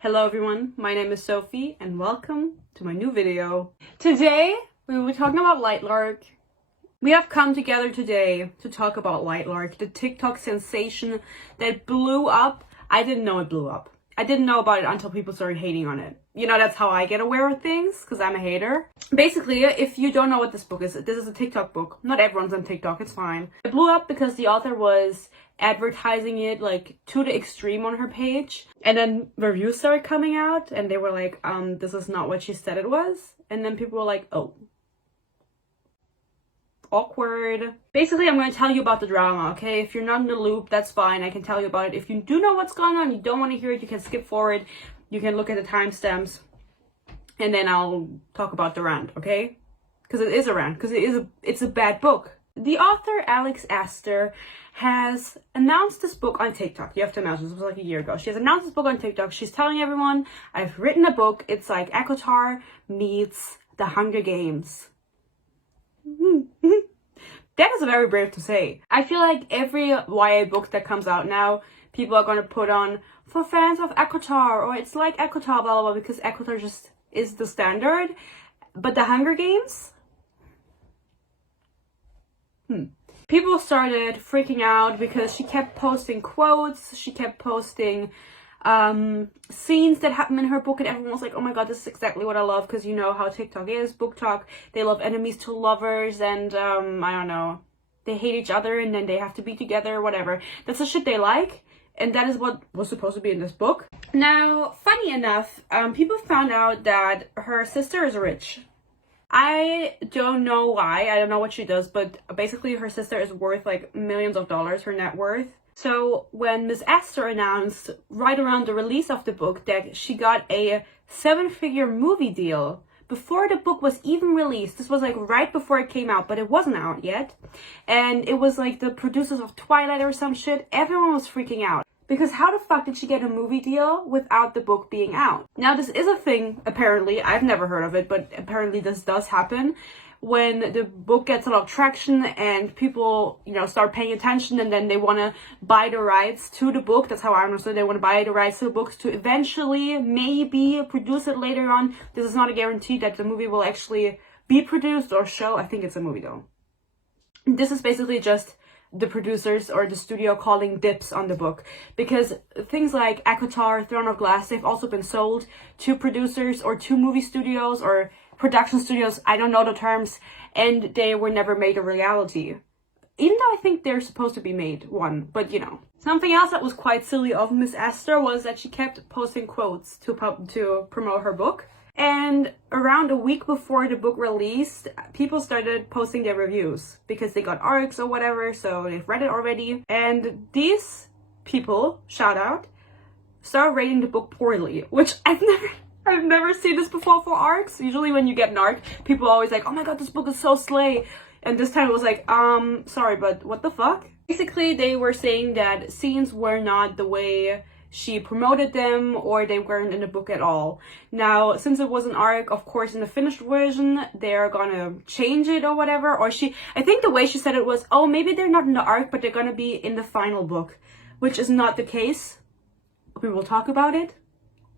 Hello everyone, my name is Sophie and welcome to my new video. Today we will be talking about Lightlark. We have come together today to talk about Lightlark, the TikTok sensation that blew up. I didn't know it blew up. I didn't know about it until people started hating on it. You know, that's how I get aware of things, because I'm a hater. Basically, if you don't know what this book is, this is a TikTok book. Not everyone's on TikTok, it's fine. It blew up because the author was advertising it like to the extreme on her page. And then reviews started coming out and they were like, this is not what she said it was. And then people were like, oh. Awkward. Basically, I'm going to tell you about the drama, okay? If you're not in the loop, that's fine. I can tell you about it. If you do know what's going on, you don't want to hear it, you can skip forward. You can look at the timestamps. And then I'll talk about the rant, okay? Because it is a rant. Because it's a bad book. The author, Alex Astor, has announced this book on TikTok. You have to imagine, this was like a year ago. She has announced this book on TikTok. She's telling everyone, I've written a book. It's like ACOTAR meets The Hunger Games. That is very brave to say. I feel like every YA book that comes out now, people are going to put on for fans of ACOTAR, or it's like ACOTAR, blah, blah, blah, because ACOTAR just is the standard. But The Hunger Games? People started freaking out because she kept posting quotes, she kept posting scenes that happen in her book, and everyone was like, oh my god, this is exactly what I love, because you know how TikTok is, Booktok, they love enemies to lovers, and I don't know, they hate each other and then they have to be together, whatever. That's the shit they like, and that is what was supposed to be in this book. Now, funny enough, people found out that her sister is rich. I don't know why, I don't know what she does, but basically her sister is worth like millions of dollars, her net worth. So when Ms. Astor announced right around the release of the book that she got a 7-figure movie deal before the book was even released, this was like right before it came out, but it wasn't out yet, and it was like the producers of Twilight or some shit, everyone was freaking out. Because how the fuck did she get a movie deal without the book being out? Now, this is a thing, apparently. I've never heard of it, but apparently this does happen. When the book gets a lot of traction and people, you know, start paying attention, and then they want to buy the rights to the book. That's how I understood. They want to buy the rights to the books to eventually maybe produce it later on. This is not a guarantee that the movie will actually be produced or show. I think it's a movie though. This is basically just the producers or the studio calling dibs on the book, because things like ACOTAR, Throne of Glass, they've also been sold to producers or to movie studios or production studios, I don't know the terms, and they were never made a reality. Even though I think they're supposed to be made one, but you know. Something else that was quite silly of Miss Astor was that she kept posting quotes to promote her book. And around a week before the book released, people started posting their reviews because they got ARCs or whatever, so they've read it already. And these people, shout out, started rating the book poorly, which I've never seen this before for ARCs. Usually when you get an ARC, people are always like, oh my god, this book is so slay. And this time it was like, sorry, but what the fuck? Basically, they were saying that scenes were not the way she promoted them, or they weren't in the book at all. Now, since it was an ARC, of course, in the finished version, they're gonna change it or whatever. Or I think the way she said it was, oh, maybe they're not in the ARC, but they're gonna be in the final book, which is not the case. We will talk about it.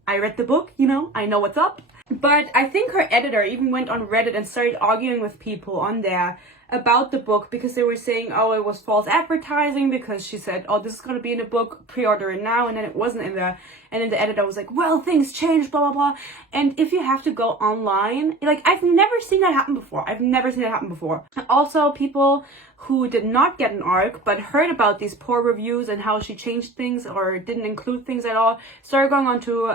I read the book, you know, I know what's up. But I think her editor even went on Reddit and started arguing with people on there about the book, because they were saying, oh, it was false advertising, because she said, oh, this is going to be in the book, pre-order it now, and then it wasn't in there. And then the editor was like, well, things changed, blah, blah, blah. And if you have to go online, like, I've never seen that happen before. And also, people who did not get an ARC, but heard about these poor reviews and how she changed things or didn't include things at all, started going on to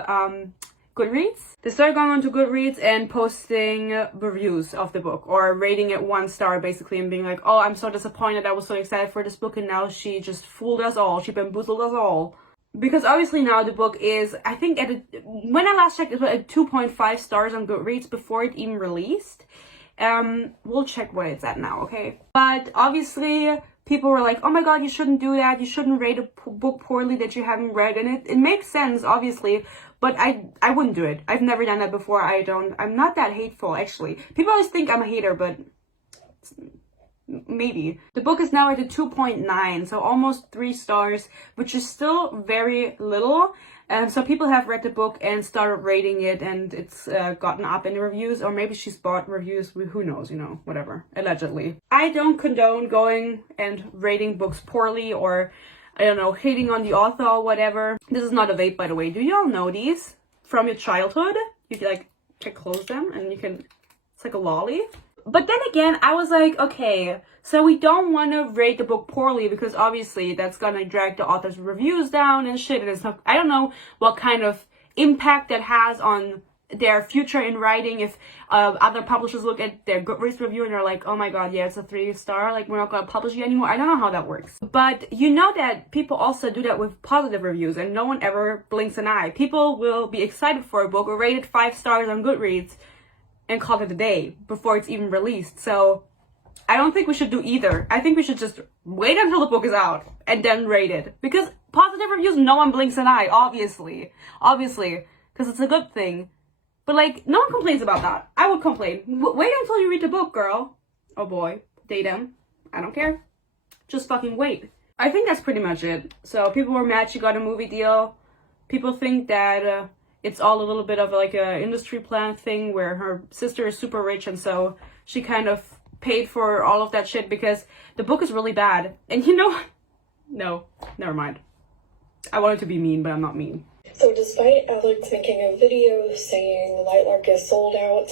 Goodreads. They started going on to Goodreads and posting reviews of the book, or rating it 1 star basically, and being like, oh, I'm so disappointed, I was so excited for this book, and now she just fooled us all, she bamboozled us all. Because obviously now the book is, I think when I last checked, it was at 2.5 stars on Goodreads before it even released. We'll check what it's at now, okay? But obviously people were like, oh my god, you shouldn't do that, you shouldn't rate a book poorly that you haven't read, and it makes sense, obviously, but I wouldn't do it. I've never done that before. I'm not that hateful, actually. People always think I'm a hater, but maybe. The book is now at a 2.9, so almost 3 stars, which is still very little. So people have read the book and started rating it, and it's gotten up in the reviews, or maybe she's bought reviews, who knows, you know, whatever, allegedly. I don't condone going and rating books poorly, or, I don't know, hating on the author or whatever. This is not a vape, by the way. Do you all know these from your childhood? You can, like, close them, and you can, it's like a lolly. But then again, I was like, okay, so we don't want to rate the book poorly, because obviously that's gonna drag the author's reviews down and shit, and it's not, I don't know what kind of impact that has on their future in writing if other publishers look at their Goodreads review and they're like, oh my god, yeah, it's a 3-star, like, we're not gonna publish you anymore. I don't know how that works. But you know that people also do that with positive reviews, and no one ever blinks an eye. People will be excited for a book or rate it 5 stars on Goodreads and call it a day before it's even released. So I don't think we should do either. I think we should just wait until the book is out and then rate it. Because positive reviews, no one blinks an eye, obviously. Obviously, because it's a good thing. But like, no one complains about that. I would complain. Wait until you read the book, girl. Oh boy, date him. I don't care. Just fucking wait. I think that's pretty much it. So people were mad she got a movie deal. People think that it's all a little bit of like a industry plan thing where her sister is super rich, and so she kind of paid for all of that shit, because the book is really bad. And you know, no, never mind. I wanted to be mean, but I'm not mean. So despite Alex making a video saying Lightlark is sold out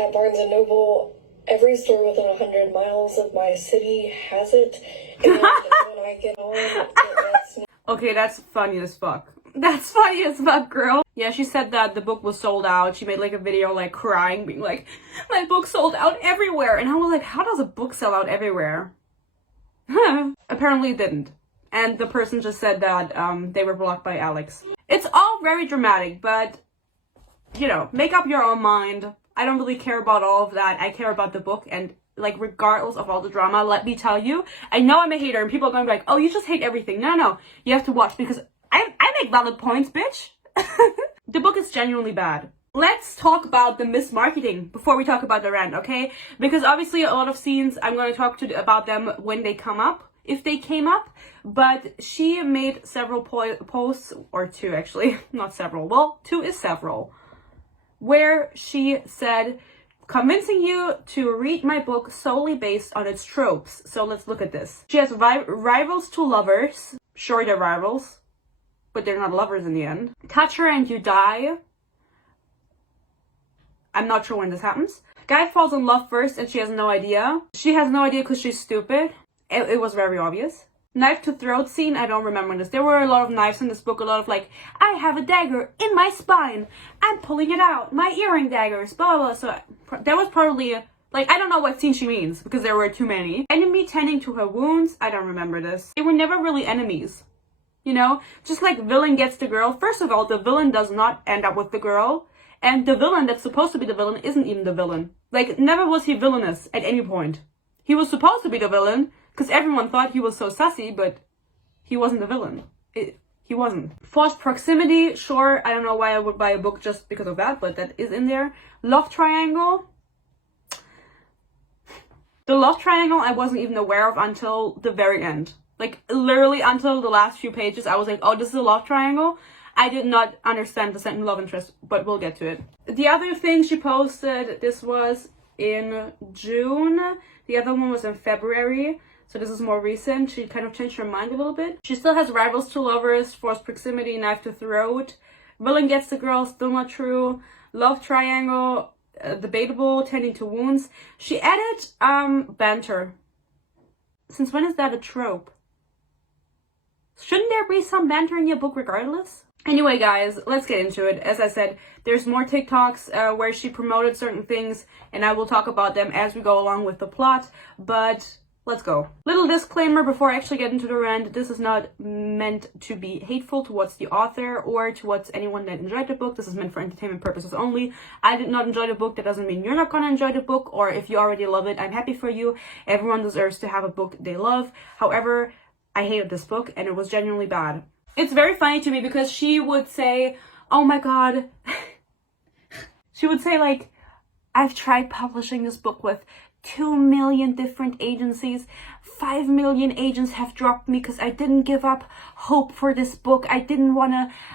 at Barnes & Noble, every store within 100 miles of my city has it. And when I get on, it lets me... Okay, that's funny as fuck. That's funny as fuck, girl. Yeah, she said that the book was sold out. She made like a video like crying, being like, my book sold out everywhere. And I was like, how does a book sell out everywhere? Apparently it didn't. And the person just said that they were blocked by Alex. It's all very dramatic, but, you know, make up your own mind. I don't really care about all of that. I care about the book, and like, regardless of all the drama, let me tell you, I know I'm a hater and people are going to be like, oh, you just hate everything. No, you have to watch, because I make valid points, bitch. The book is genuinely bad. Let's talk about the mismarketing before we talk about the rant, okay? Because obviously a lot of scenes, I'm going to talk about them when they come up, if they came up. But she made several posts, or 2 actually, not several. Well, 2 is several. Where she said, convincing you to read my book solely based on its tropes. So let's look at this. She has rivals to lovers. Sure, they're rivals, but they're not lovers in the end. Touch her and you die. I'm not sure when this happens. Guy falls in love first and she has no idea. She has no idea because she's stupid. It was very obvious. Knife to throat scene, I don't remember this. There were a lot of knives in this book, a lot of like, I have a dagger in my spine. I'm pulling it out. My earring daggers, blah, blah, blah. So that was probably, like, I don't know what scene she means because there were too many. Enemy tending to her wounds, I don't remember this. They were never really enemies. You know, just like villain gets the girl. First of all, the villain does not end up with the girl. And the villain that's supposed to be the villain isn't even the villain. Like, never was he villainous at any point. He was supposed to be the villain because everyone thought he was so sassy, but he wasn't the villain. He wasn't. Forced proximity, sure. I don't know why I would buy a book just because of that, but that is in there. Love triangle. The love triangle I wasn't even aware of until the very end. Like, literally until the last few pages, I was like, oh, this is a love triangle. I did not understand the second love interest, but we'll get to it. The other thing she posted, this was in June. The other one was in February. So this is more recent. She kind of changed her mind a little bit. She still has rivals to lovers, forced proximity, knife to throat. Villain gets the girl, still not true. Love triangle, debatable, tending to wounds. She added banter. Since when is that a trope? Shouldn't there be some banter in your book regardless? Anyway, guys, let's get into it. As I said, there's more TikToks where she promoted certain things, and I will talk about them as we go along with the plot, but let's go. Little disclaimer before I actually get into the rant. This is not meant to be hateful towards the author or towards anyone that enjoyed the book. This is meant for entertainment purposes only. I did not enjoy the book. That doesn't mean you're not gonna enjoy the book, or if you already love it, I'm happy for you. Everyone deserves to have a book they love. However, I hated this book and it was genuinely bad. It's very funny to me because she would say, oh my god, she would say like, I've tried publishing this book with 2 million different agencies. 5 million agents have dropped me because I didn't give up hope for this book. I didn't want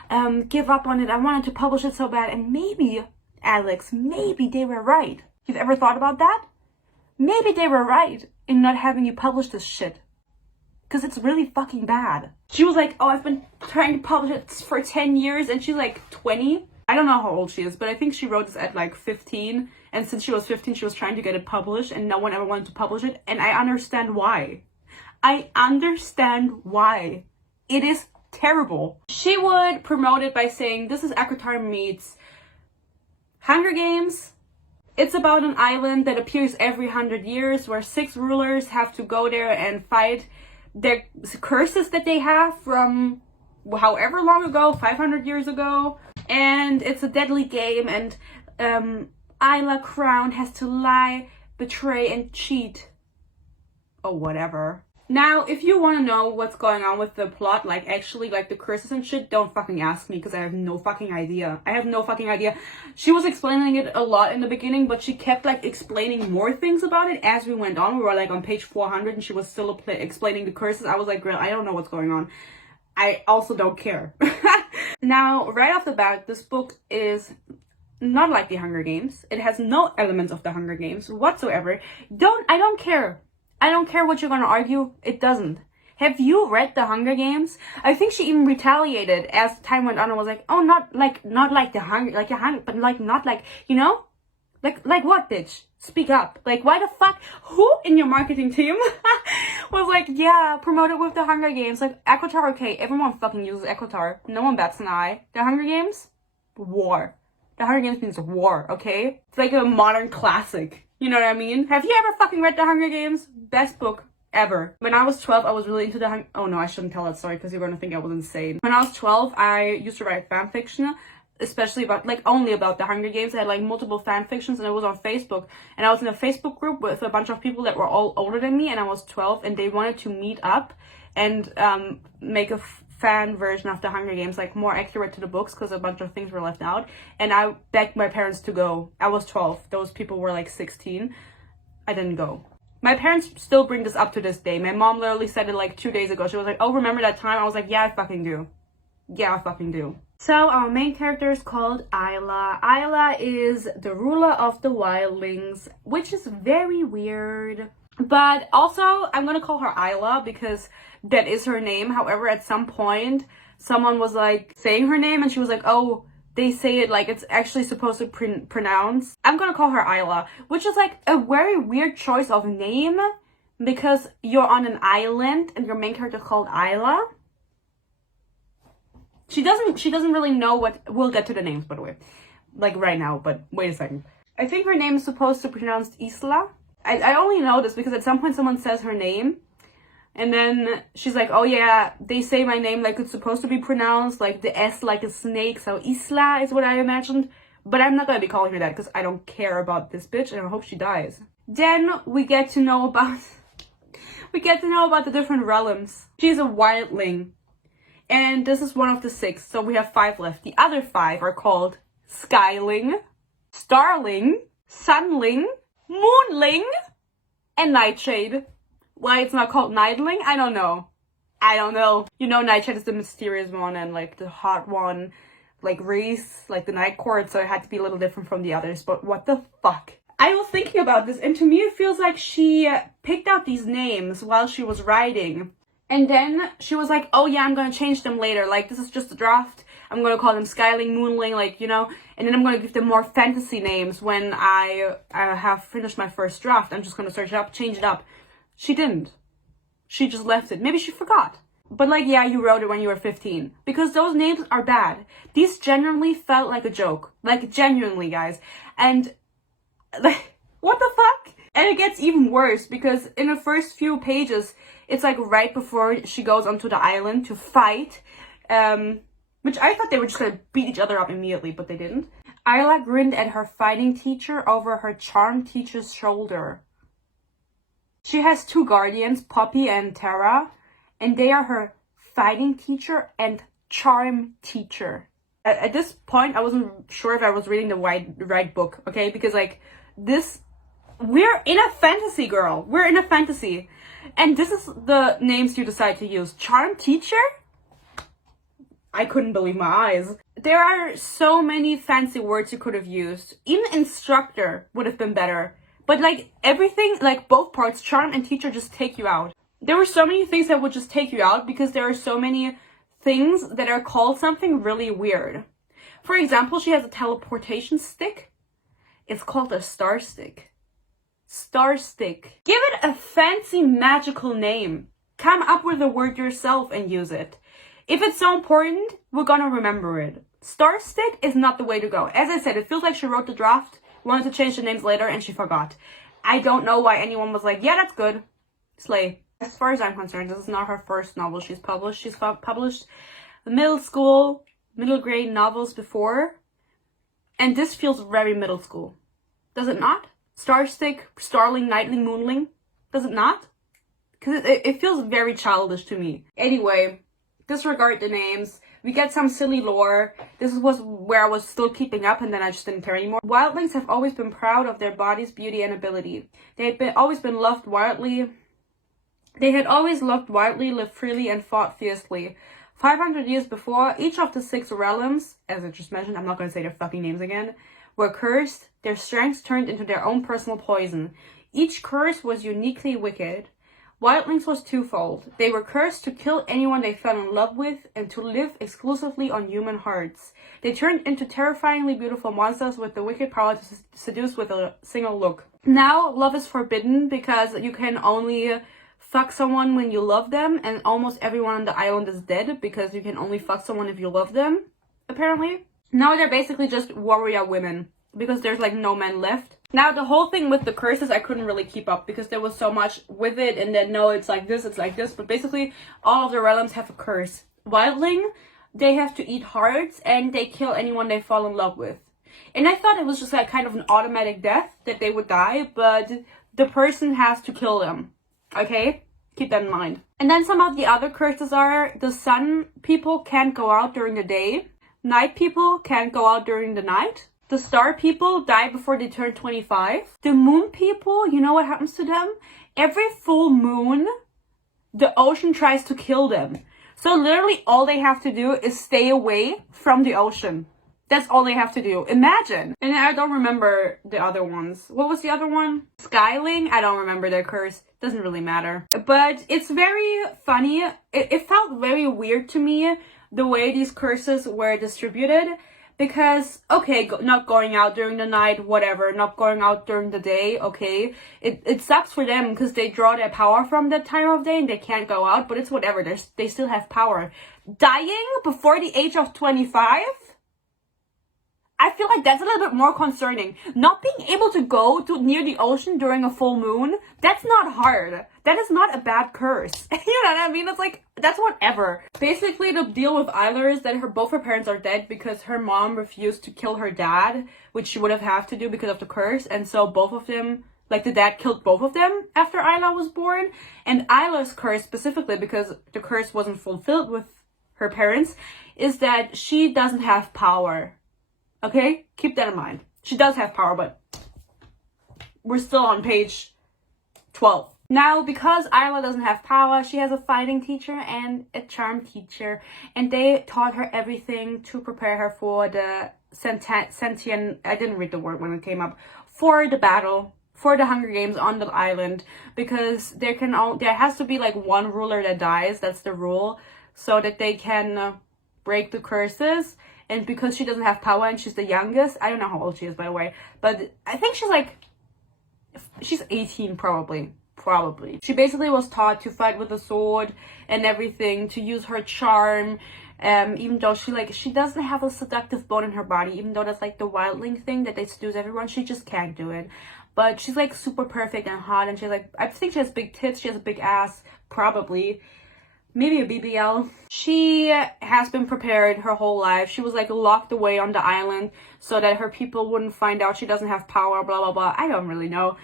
to give up on it. I wanted to publish it so bad. And maybe, Alex, maybe they were right. You've ever thought about that? Maybe they were right in not having you publish this shit. Because it's really fucking bad. She was like, oh, I've been trying to publish it for 10 years. And she's like 20. I don't know how old she is, but I think she wrote this at like 15. And since she was 15, she was trying to get it published. And no one ever wanted to publish it. And I understand why. I understand why. It is terrible. She would promote it by saying, this is ACOTAR meets Hunger Games. It's about an island that appears every 100 years where 6 rulers have to go there and fight their curses that they have from however long ago, 500 years ago. And it's a deadly game, and Isla Crown has to lie, betray, and cheat. Or whatever. Now, if you want to know what's going on with the plot, like actually like the curses and shit, don't fucking ask me because I have no fucking idea. I have no fucking idea. She was explaining it a lot in the beginning, but she kept like explaining more things about it as we went on. We were like on page 400 and she was still explaining the curses. I was like, girl, I don't know what's going on. I also don't care. Now, right off the bat, this book is not like the Hunger Games. It has no elements of the Hunger Games whatsoever. I don't care. I don't care what you're gonna argue. It doesn't. Have you read the Hunger Games? I think she even retaliated as time went on and was like, oh, not like the Hunger, but like not like, you know, like what, bitch? Speak up. Like, why the fuck? Who in your marketing team was like, yeah, promote it with the Hunger Games? Like, ACOTAR, okay, everyone fucking uses ACOTAR. No one bats an eye. The Hunger Games? War. The Hunger Games means war, okay? It's like a modern classic. You know what I mean? Have you ever fucking read The Hunger Games? Best book ever. When I was 12, I was really into the oh no, I shouldn't tell that story because you're gonna think I was insane. When I was 12, I used to write fan fiction, especially about, like, only about the Hunger Games. I had like multiple fan fictions and it was on Facebook. And I was in a Facebook group with a bunch of people that were all older than me, and I was 12, and they wanted to meet up and make a fan version of the Hunger Games, like more accurate to the books because a bunch of things were left out. And I begged my parents to go. I was 12. Those people were like 16. I didn't go. My parents still bring this up to this day. My mom literally said it like 2 days ago. She was like, oh, remember that time? I was like, yeah, I fucking do. Yeah, I fucking do. So our main character is called Isla. Isla is the ruler of the wildlings, which is very weird. But also, I'm gonna call her Isla because that is her name. However, at some point, someone was like saying her name and she was like, oh, they say it like it's actually supposed to pronounce. I'm gonna call her Isla, which is like a very weird choice of name because you're on an island and your main character is called Isla. She doesn't really know what, we'll get to the names by the way, like right now, but wait a second. I think her name is supposed to be pronounced Isla. I only know this because at some point someone says her name and then she's like, oh yeah, they say my name like it's supposed to be pronounced like the S like a snake, so Isla is what I imagined. But I'm not gonna be calling her that because I don't care about this bitch and I hope she dies. Then we get to know about the different realms. She's a wildling. And this is one of the 6, so we have 5 left. The other 5 are called Skyling, Starling, Sunling, Moonling, and Nightshade. Why it's not called Nightling? I don't know. You know, Nightshade is the mysterious one and like the hot one, like Reese, like the Night Court, so it had to be a little different from the others, but what the fuck? I was thinking about this and to me it feels like she picked out these names while she was writing. And then she was like, oh yeah, I'm gonna change them later. Like, this is just a draft. I'm gonna call them Skyling, Moonling, like, you know. And then I'm gonna give them more fantasy names when I have finished my first draft. I'm just gonna search it up, change it up. She didn't. She just left it. Maybe she forgot. But like, yeah, you wrote it when you were 15. Because those names are bad. These genuinely felt like a joke. Like, genuinely, guys. And, like, what the fuck? And it gets even worse because in the first few pages, it's like right before she goes onto the island to fight, which I thought they were just gonna beat each other up immediately, but they didn't. Isla grinned at her fighting teacher over her charm teacher's shoulder. She has 2 guardians, Poppy and Tara, and they are her fighting teacher and charm teacher. At this point, I wasn't sure if I was reading the right book, okay? Because like this we're in a fantasy, girl. We're in a fantasy. And this is the names you decide to use. Charm teacher? I couldn't believe my eyes. There are so many fancy words you could have used. Even instructor would have been better. But like everything, like both parts, charm and teacher, just take you out. There were so many things that would just take you out because there are so many things that are called something really weird. For example, she has a teleportation stick. It's called a star stick. Star stick. Give it a fancy magical name. Come up with a word yourself and use it. If it's so important, we're gonna remember it. Star stick is not the way to go. As I said, it feels like she wrote the draft, wanted to change the names later, and she forgot. I don't know why anyone was like, yeah, that's good. Slay. As far as I'm concerned, this is not her first novel she's published. She's published middle school, middle grade novels before. And this feels very middle school. Does it not? Starstick, Starling, Nightling, Moonling. Does it not? Because it feels very childish to me. Anyway, disregard the names. We get some silly lore. This was where I was still keeping up and then I just didn't care anymore. Wildlings have always been proud of their body's beauty and ability. They had always been loved wildly. They had always loved wildly, lived freely, and fought fiercely. 500 years before, each of the 6 realms, as I just mentioned, I'm not going to say their fucking names again, were cursed, their strengths turned into their own personal poison. Each curse was uniquely wicked. Wildlings was twofold. They were cursed to kill anyone they fell in love with and to live exclusively on human hearts. They turned into terrifyingly beautiful monsters with the wicked power to seduce with a single look. Now, love is forbidden because you can only fuck someone when you love them, and almost everyone on the island is dead because you can only fuck someone if you love them, apparently. Now they're basically just warrior women because there's like no men left. Now the whole thing with the curses, I couldn't really keep up because there was so much with it, and then no, it's like this, but basically all of the realms have a curse. Wildling, they have to eat hearts and they kill anyone they fall in love with. And I thought it was just like kind of an automatic death that they would die, but the person has to kill them. Okay? Keep that in mind. And then some of the other curses are the sun people can't go out during the day. Night people can't go out during the night. The star people die before they turn 25. The moon people, you know what happens to them? Every full moon, the ocean tries to kill them. So literally all they have to do is stay away from the ocean. That's all they have to do. Imagine. And I don't remember the other ones. What was the other one? Skyling? I don't remember their curse. Doesn't really matter. But it's very funny. It felt very weird to me the way these curses were distributed. Because, okay, not going out during the night, whatever. Not going out during the day, okay. It sucks for them because they draw their power from that time of day and they can't go out. But it's whatever. They still have power. Dying before the age of 25? I feel like that's a little bit more concerning. Not being able to go to near the ocean during a full moon, that's not hard. That is not a bad curse. You know what I mean? It's like, that's whatever. Basically, the deal with Isla is that both her parents are dead because her mom refused to kill her dad, which she would have had to do because of the curse. And so both of them, like the dad killed both of them after Isla was born. And Isla's curse specifically, because the curse wasn't fulfilled with her parents, is that she doesn't have power. Okay? Keep that in mind. She does have power, but we're still on page 12. Now, because Isla doesn't have power, she has a fighting teacher and a charm teacher. And they taught her everything to prepare her for the sentient, I didn't read the word when it came up, for the battle, for the Hunger Games on the island. Because there has to be like one ruler that dies, that's the rule, so that they can break the curses. And because she doesn't have power and she's the youngest, I don't know how old she is, by the way, but I think she's 18 probably. She basically was taught to fight with a sword and everything, to use her charm, even though she doesn't have a seductive bone in her body, even though that's like the wildling thing that they seduce everyone, she just can't do it. But she's like super perfect and hot, and she's like, I think she has big tits, she has a big ass, probably. Maybe a BBL. She has been prepared her whole life. She was like locked away on the island so that her people wouldn't find out she doesn't have power, blah, blah, blah. I don't really know.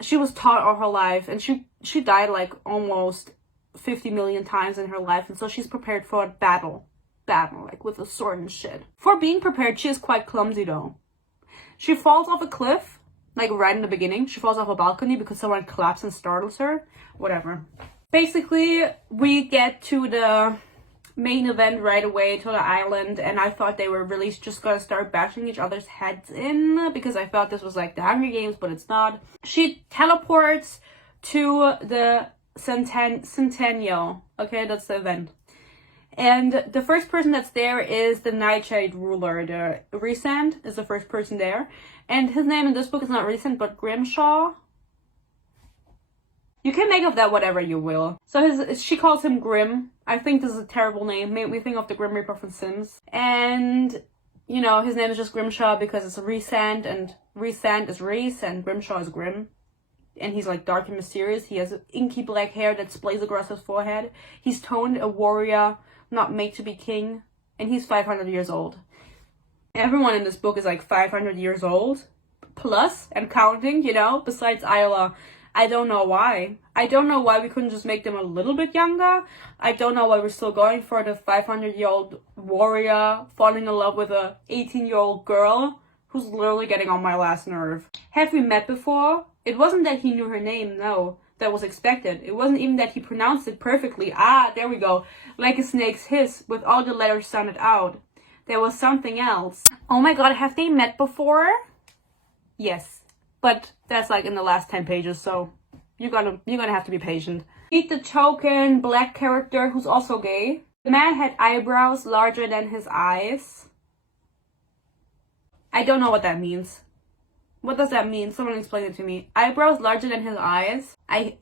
She was taught all her life, and she died like almost 50 million times in her life. And so she's prepared for a battle, like with a sword and shit. For being prepared, she is quite clumsy though. She falls off a cliff, like right in the beginning. She falls off a balcony because someone claps and startles her. Whatever. Basically, we get to the main event right away, to the island, and I thought they were really just gonna start bashing each other's heads in, because I thought this was like the Hunger Games, but it's not. She teleports to the Centennial. Okay, that's the event. And the first person that's there is the Nightshade ruler. The Rant is the first person there. And his name in this book is not Rant, but Grimshaw. You can make of that whatever you will. So she calls him Grim. I think this is a terrible name. Made me think of the Grim Reaper from Sims. And, you know, his name is just Grimshaw because it's a Rant, and Rant is Reese, and Grimshaw is Grim. And he's like dark and mysterious. He has inky black hair that splays across his forehead. He's toned, a warrior, not made to be king, and he's 500 years old. Everyone in this book is like 500 years old, plus, and counting, you know, besides Isla. I don't know why. I don't know why we couldn't just make them a little bit younger. I don't know why we're still going for the 500-year-old warrior falling in love with a 18-year-old girl who's literally getting on my last nerve. Have we met before? It wasn't that he knew her name, no. That was expected. It wasn't even that he pronounced it perfectly. Ah, there we go. Like a snake's hiss, with all the letters sounded out. There was something else. Oh my god, have they met before? Yes. But that's like in the last 10 pages, so you're gonna have to be patient. Meet the token black character who's also gay. The man had eyebrows larger than his eyes. I don't know what that means. What does that mean? Someone explain it to me. Eyebrows larger than his eyes? I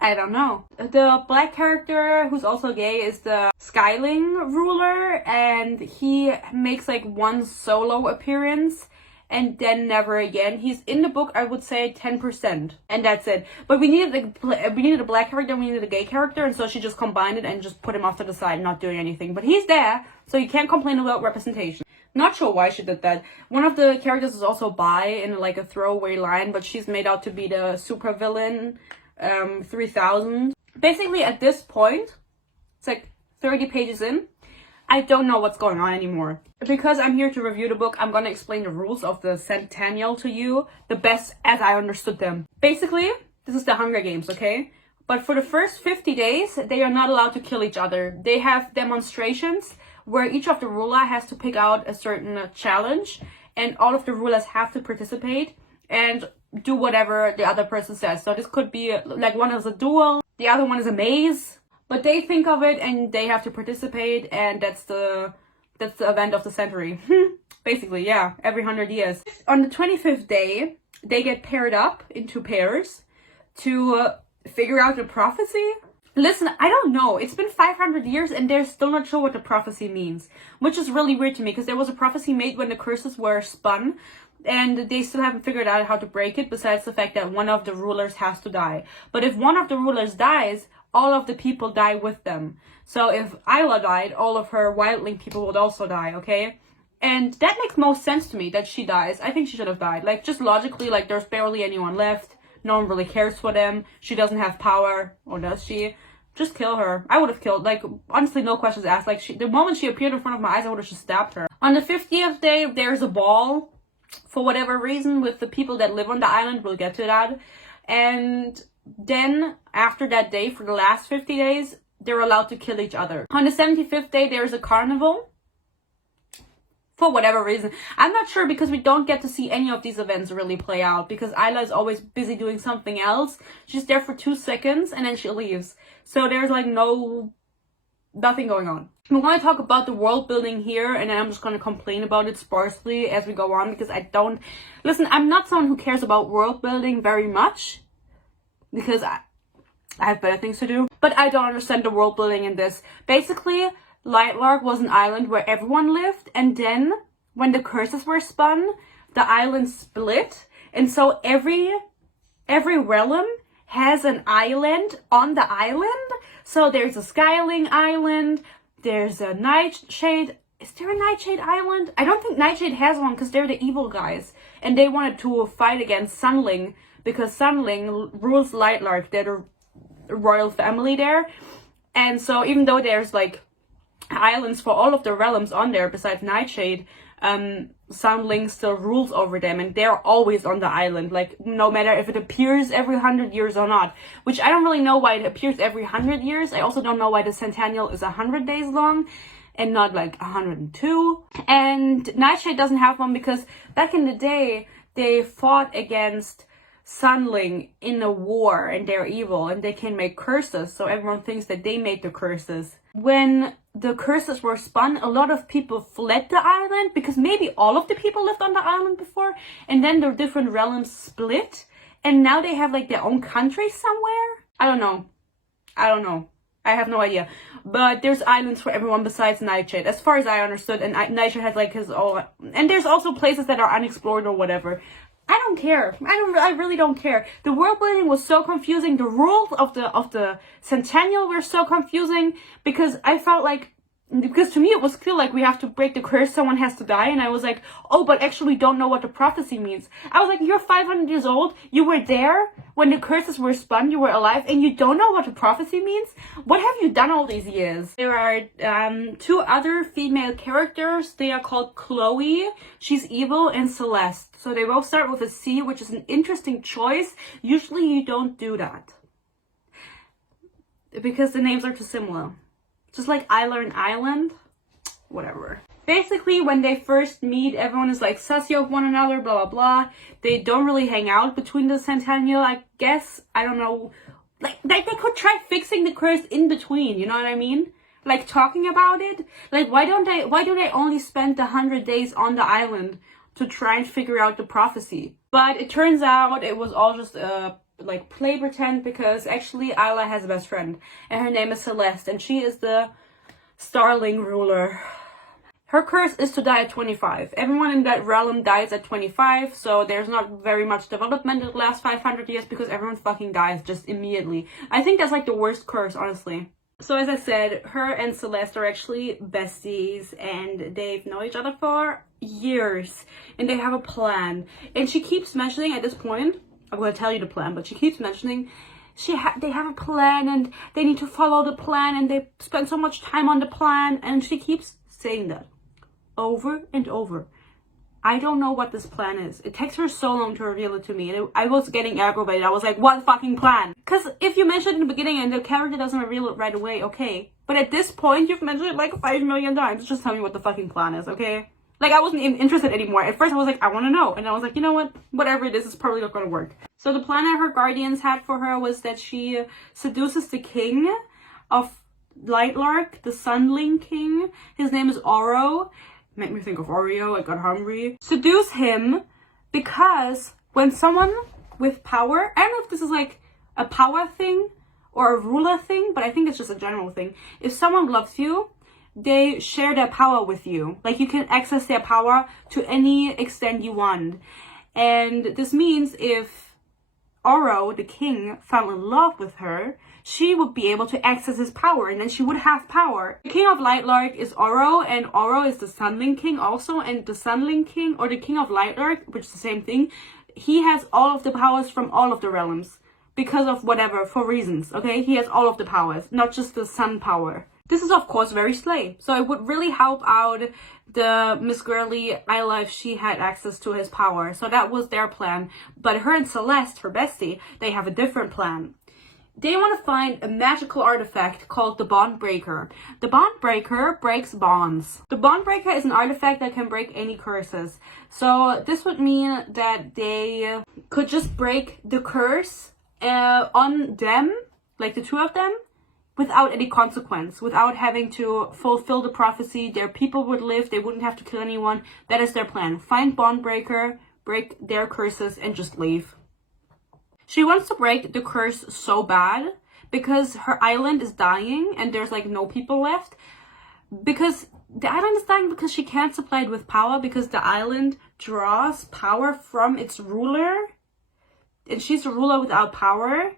don't know. The black character who's also gay is the Skyling ruler, and he makes like one solo appearance and then never again. He's in the book, I would say 10%, and that's it. But we needed a black character, we needed a gay character, and so she just combined it and just put him off to the side, not doing anything. But he's there, so you can't complain about representation. Not sure why she did that. One of the characters is also bi in like a throwaway line, but she's made out to be the super villain 3000. Basically at this point, it's like 30 pages in, I don't know what's going on anymore. Because I'm here to review the book, I'm gonna explain the rules of the Centennial to you the best as I understood them. Basically, this is the Hunger Games, okay? But for the first 50 days, they are not allowed to kill each other. They have demonstrations where each of the ruler has to pick out a certain challenge, and all of the rulers have to participate and do whatever the other person says. So this could be like one is a duel, the other one is a maze, but they think of it and they have to participate, and that's the event of the century. Basically, yeah, every 100 years. On the 25th day, they get paired up into pairs to figure out the prophecy. Listen, I don't know. It's been 500 years and they're still not sure what the prophecy means, which is really weird to me because there was a prophecy made when the curses were spun and they still haven't figured out how to break it, besides the fact that one of the rulers has to die. But if one of the rulers dies, all of the people die with them. So if Isla died, all of her wildling people would also die, okay? And that makes most sense to me that she dies. I think she should have died. Like, just logically, like, there's barely anyone left. No one really cares for them. She doesn't have power. Or does she? Just kill her. I would have killed. Like, honestly, no questions asked. Like, the moment she appeared in front of my eyes, I would have just stabbed her. On the 50th day, there's a ball. For whatever reason, with the people that live on the island. We'll get to that. And then, after that day, for the last 50 days, they're allowed to kill each other. On the 75th day, there's a carnival. For whatever reason. I'm not sure because we don't get to see any of these events really play out. Because Isla is always busy doing something else. She's there for 2 seconds and then she leaves. So there's like nothing going on. We want to talk about the world building here, and then I'm just going to complain about it sparsely as we go on, because I don't... Listen, I'm not someone who cares about world building very much, because I have better things to do. But I don't understand the world building in this. Basically, Lightlark was an island where everyone lived, and then when the curses were spun, the island split, and so every realm has an island on the island. So there's a Skyling Island, there's a Nightshade. Is there a Nightshade Island? I don't think Nightshade has one because they're the evil guys. And they wanted to fight against Sunling because Sunling rules Lightlark. They're the royal family there. And so even though there's like islands for all of the realms on there besides Nightshade, Sunling still rules over them, and they're always on the island, like no matter if it appears every 100 years or not, which I don't really know why it appears every 100 years. I also don't know why the centennial is 100 days long and not like 102. And Nightshade doesn't have one because back in the day they fought against Sunling in a war, and they're evil and they can make curses, so everyone thinks that they made the curses. When the curses were spun, a lot of people fled the island because maybe all of the people lived on the island before, and then the different realms split, and now they have like their own country somewhere. I don't know. I have no idea. But there's islands for everyone besides Nightshade, as far as I understood, and Nightshade has like his own, and there's also places that are unexplored or whatever. I don't care. I really don't care. The world building was so confusing. The rules of the Centennial were so confusing because I felt like, because to me it was clear like we have to break the curse, someone has to die, and I was like, oh, but actually we don't know what the prophecy means. I was like, you're 500 years old, you were there when the curses were spun, you were alive, and you don't know what the prophecy means? What have you done all these years? There are 2 other female characters. They are called Chloe, she's evil, and Celeste. So they both start with a C, which is an interesting choice. Usually you don't do that because the names are too similar. Just like Isla and Island, whatever. Basically, when they first meet, everyone is like sussy of one another, blah, blah, blah. They don't really hang out between the Centennial, I guess. I don't know. Like they could try fixing the curse in between, you know what I mean? Like talking about it. Like why do they only spend the 100 days on the island to try and figure out the prophecy? But it turns out it was all just like play pretend, because actually Isla has a best friend and her name is Celeste, and she is the Starling ruler. Her curse is to die at 25. Everyone in that realm dies at 25, so there's not very much development in the last 500 years because everyone fucking dies just immediately. I think that's like the worst curse, honestly. So as I said, her and Celeste are actually besties, and they've known each other for years, and they have a plan. And she keeps mentioning at this point, I'm going to tell you the plan, but she keeps mentioning they have a plan and they need to follow the plan, and they spend so much time on the plan, and she keeps saying that over and over. I don't know what this plan is. It takes her so long to reveal it to me, and I was getting aggravated. I was like, what fucking plan? Because if you mention it in the beginning and the character doesn't reveal it right away, okay. But at this point, you've mentioned it like 5 million times. Just tell me what the fucking plan is, okay? Like, I wasn't even interested anymore. At first, I was like, I want to know. And I was like, you know what? Whatever it is, it's probably not going to work. So the plan that her guardians had for her was that she seduces the king of Lightlark, the Sunling king. His name is Oro. Make me think of Oreo. I got hungry. Seduce him because when someone with power, I don't know if this is like a power thing or a ruler thing, but I think it's just a general thing. If someone loves you, they share their power with you. Like, you can access their power to any extent you want. And this means if Oro, the king, fell in love with her, she would be able to access his power, and then she would have power. The king of Lightlark is Oro, and Oro is the Sunling king also, and the Sunling king, or the king of Lightlark, which is the same thing, he has all of the powers from all of the realms. Because of whatever, for reasons, okay? He has all of the powers, not just the sun power. This is, of course, very slay. So it would really help out the Miss Girly Isla if she had access to his power. So that was their plan. But her and Celeste, her bestie, they have a different plan. They want to find a magical artifact called the Bond Breaker. The Bond Breaker breaks bonds. The Bond Breaker is an artifact that can break any curses. So this would mean that they could just break the curse on them, like the 2 of them, without any consequence, without having to fulfill the prophecy. Their people would live, they wouldn't have to kill anyone. That is their plan. Find Bondbreaker, break their curses, and just leave. She wants to break the curse so bad because her island is dying and there's like no people left. Because the island is dying because she can't supply it with power, because the island draws power from its ruler. And she's a ruler without power.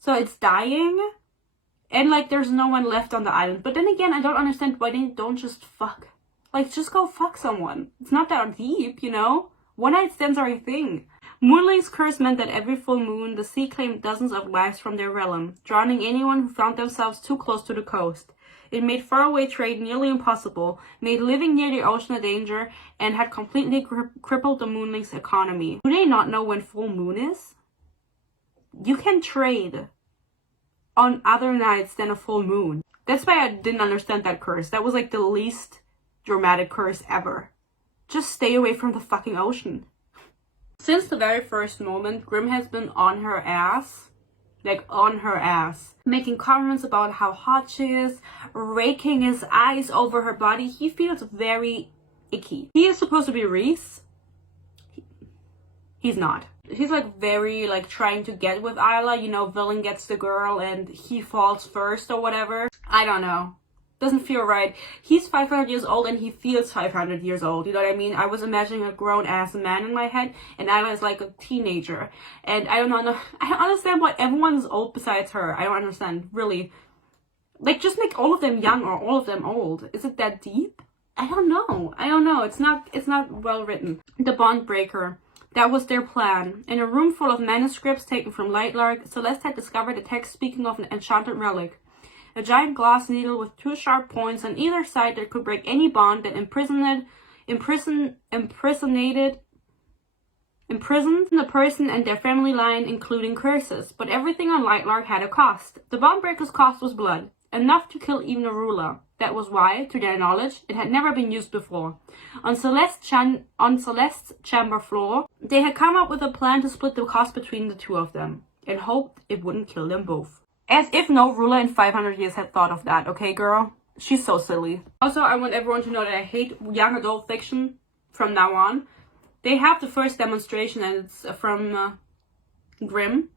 So it's dying. And, like, there's no one left on the island. But then again, I don't understand why they don't just fuck. Like, just go fuck someone. It's not that deep, you know? One-night stands are a thing. Moonling's curse meant that every full moon, the sea claimed dozens of lives from their realm, drowning anyone who found themselves too close to the coast. It made faraway trade nearly impossible, made living near the ocean a danger, and had completely crippled the moonling's economy. Do they not know when full moon is? You can trade on other nights than a full moon. That's why I didn't understand that curse. That was like the least dramatic curse ever. Just stay away from the fucking ocean. Since the very first moment, Grimm has been on her ass. Like, on her ass. Making comments about how hot she is, raking his eyes over her body. He feels very icky. He is supposed to be Reese. He's not. He's like very like trying to get with Isla, you know, villain gets the girl and he falls first or whatever. I don't know. Doesn't feel right. He's 500 years old and he feels 500 years old, you know what I mean? I was imagining a grown ass man in my head and Isla is like a teenager. And I don't know, I don't understand why everyone's old besides her. I don't understand, really. Like, just make all of them young or all of them old. Is it that deep? I don't know. It's not well written. The bond breaker. That was their plan. In a room full of manuscripts taken from Lightlark, Celeste had discovered a text speaking of an enchanted relic. A giant glass needle with 2 sharp points on either side that could break any bond that imprisoned the person and their family line, including curses. But everything on Lightlark had a cost. The bond breaker's cost was blood, enough to kill even a ruler. That was why, to their knowledge, it had never been used before. On Celeste's chamber floor, they had come up with a plan to split the cost between the two of them, and hoped it wouldn't kill them both. As if no ruler in 500 years had thought of that, okay, girl? She's so silly. Also, I want everyone to know that I hate young adult fiction from now on. They have the first demonstration, and it's from Grimm.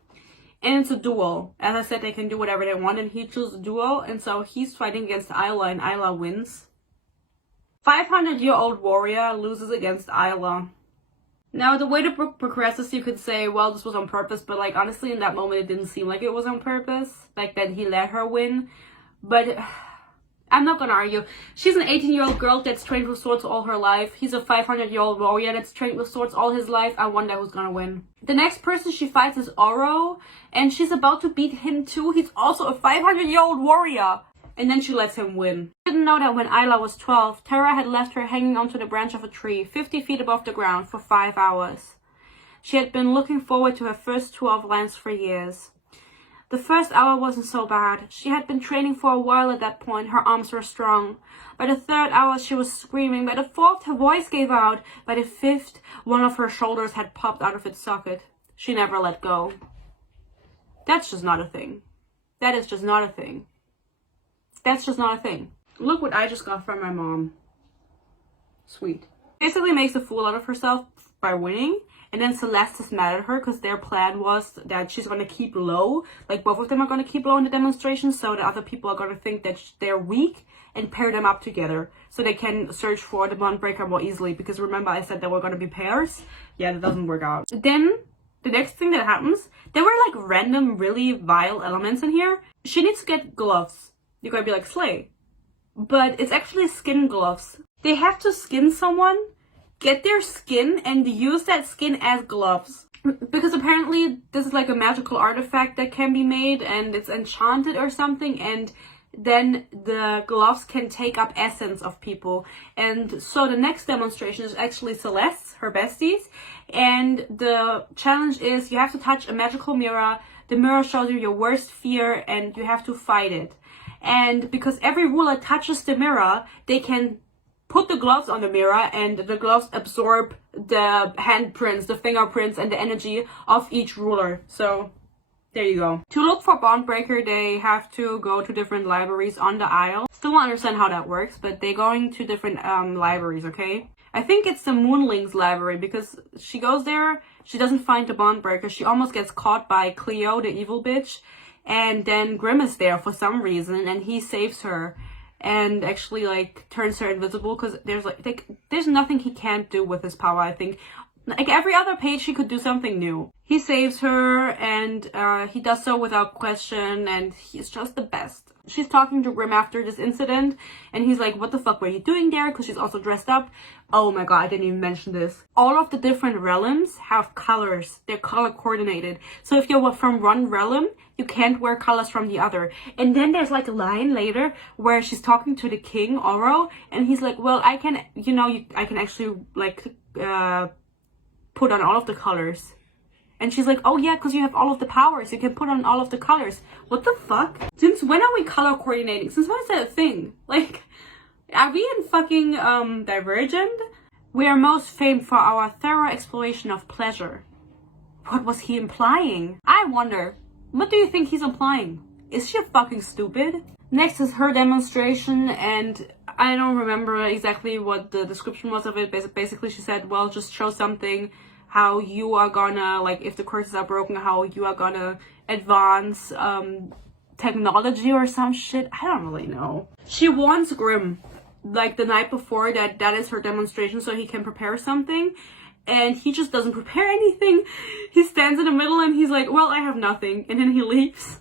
And it's a duel. As I said, they can do whatever they want, and he chose a duel, and so he's fighting against Isla, and Isla wins. 500-year-old warrior loses against Isla. Now, the way the book progresses, you could say, well, this was on purpose, but, like, honestly, in that moment, it didn't seem like it was on purpose. Like, that he let her win. But I'm not gonna argue. She's an 18-year-old girl that's trained with swords all her life. He's a 500-year-old warrior that's trained with swords all his life. I wonder who's gonna win. The next person she fights is Oro, and she's about to beat him too. He's also a 500-year-old warrior. And then she lets him win. I didn't know that when Isla was 12, Terra had left her hanging onto the branch of a tree, 50 feet above the ground, for 5 hours. She had been looking forward to her first 12 lines for years. The first hour wasn't so bad. She had been training for a while at that point. Her arms were strong. By the 3rd hour, she was screaming. By the 4th, her voice gave out. By the 5th, one of her shoulders had popped out of its socket. She never let go. That's just not a thing. That is just not a thing. That's just not a thing. Look what I just got from my mom. Sweet. Basically makes a fool out of herself by winning. And then Celeste is mad at her because their plan was that she's going to keep low. Like, both of them are going to keep low in the demonstration, so the other people are going to think that they're weak and pair them up together so they can search for the bond breaker more easily. Because remember, I said there were going to be pairs? Yeah, that doesn't work out. Then, the next thing that happens, there were like random, really vile elements in here. She needs to get gloves. You're going to be like, slay. But it's actually skin gloves. They have to skin someone, get their skin, and use that skin as gloves. Because apparently this is like a magical artifact that can be made and it's enchanted or something, and then the gloves can take up essence of people. And so the next demonstration is actually Celeste's, her besties, and the challenge is you have to touch a magical mirror. The mirror shows you your worst fear and you have to fight it. And because every ruler touches the mirror, they can put the gloves on the mirror and the gloves absorb the handprints, the fingerprints, and the energy of each ruler. So there you go. To look for Bondbreaker, they have to go to different libraries on the Isle. Still don't understand how that works, but they're going to different libraries, okay? I think it's the Moonlings library because she goes there, she doesn't find the Bondbreaker. She almost gets caught by Cleo, the evil bitch. And then Grimm is there for some reason and he saves her and actually like turns her invisible because there's nothing he can't do with his power. I think like every other page he could do something new. He saves her and he does so without question and he's just the best. She's talking to Grimm after this incident, and he's like, what the fuck were you doing there? Because she's also dressed up. Oh my god, I didn't even mention this. All of the different realms have colors. They're color coordinated. So if you're from one realm, you can't wear colors from the other. And then there's like a line later where she's talking to the king, Oro, and he's like, well, I can, you know, I can actually like put on all of the colors. And she's like, oh yeah, because you have all of the powers. You can put on all of the colors. What the fuck? Since when are we color coordinating? Since when is that a thing? Like, are we in fucking Divergent? We are most famed for our thorough exploration of pleasure. What was he implying? I wonder, what do you think he's implying? Is she fucking stupid? Next is her demonstration, and I don't remember exactly what the description was of it. Basically, she said, well, just show something, how you are gonna, like, if the curses are broken, how you are gonna advance technology or some shit. I don't really know. She warns Grimm, like, the night before that is her demonstration, so he can prepare something. And he just doesn't prepare anything. He stands in the middle and he's like, well, I have nothing. And then he leaves.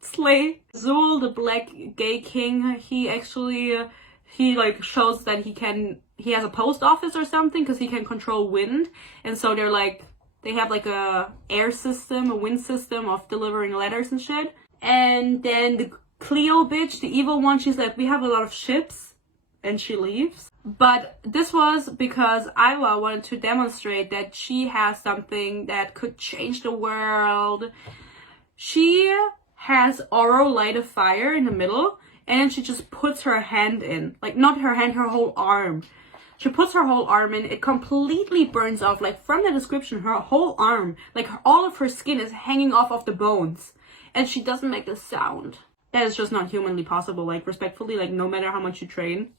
Slay. Zul, the black gay king, he actually, he like shows that he has a post office or something because he can control wind. And so they're like, they have like a air system, a wind system of delivering letters and shit. And then the Cleo bitch, the evil one, she's like, we have a lot of ships. And she leaves. But this was because Isla wanted to demonstrate that she has something that could change the world. She has Oro light a fire in the middle, and then she just puts her hand in. Like, not her hand, her whole arm. She puts her whole arm in, it completely burns off. Like, from the description, her whole arm, like, all of her skin is hanging off of the bones. And she doesn't make a sound. That is just not humanly possible. Like, respectfully, like, no matter how much you train,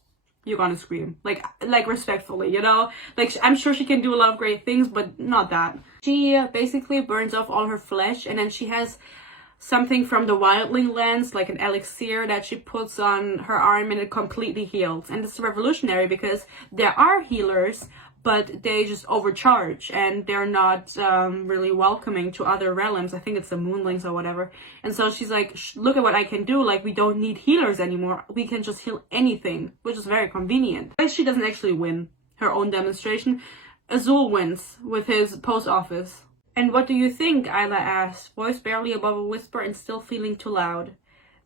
you're gonna scream. Like respectfully, you know? Like, I'm sure she can do a lot of great things, but not that. She basically burns off all her flesh, and then she has something from the wildling lens, like an elixir that she puts on her arm, and it completely heals. And it's revolutionary because there are healers, but they just overcharge and they're not really welcoming to other realms. I think it's the moonlings or whatever. And so she's like, look at what I can do. Like, we don't need healers anymore. We can just heal anything, which is very convenient. But she doesn't actually win her own demonstration. Azul wins with his post office. And what do you think? Isla asked, voice barely above a whisper and still feeling too loud.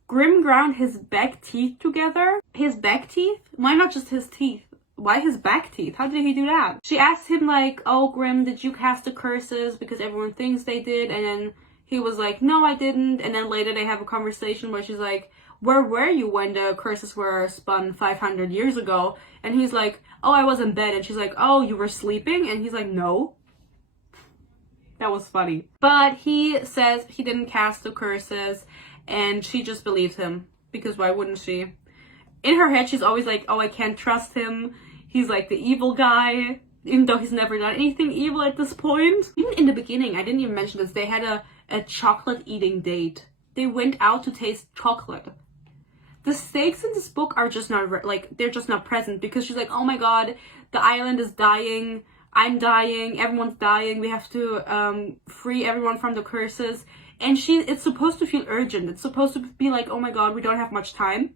Grimm ground his back teeth together. His back teeth? Why not just his teeth? Why his back teeth? How did he do that? She asked him like, oh, Grimm, did you cast the curses? Because everyone thinks they did. And then he was like, no, I didn't. And then later they have a conversation where she's like, where were you when the curses were spun 500 years ago? And he's like, oh, I was in bed. And she's like, oh, you were sleeping? And he's like, no. That was funny. But he says he didn't cast the curses, and she just believes him. Because why wouldn't she? In her head, she's always like, oh, I can't trust him. He's like the evil guy, even though he's never done anything evil at this point. Even in the beginning, I didn't even mention this, they had a chocolate eating date. They went out to taste chocolate. The stakes in this book are just not, like, they're just not present, because she's like, oh my god, the island is dying, I'm dying, everyone's dying, we have to free everyone from the curses. And it's supposed to feel urgent. It's supposed to be like, oh my god, we don't have much time.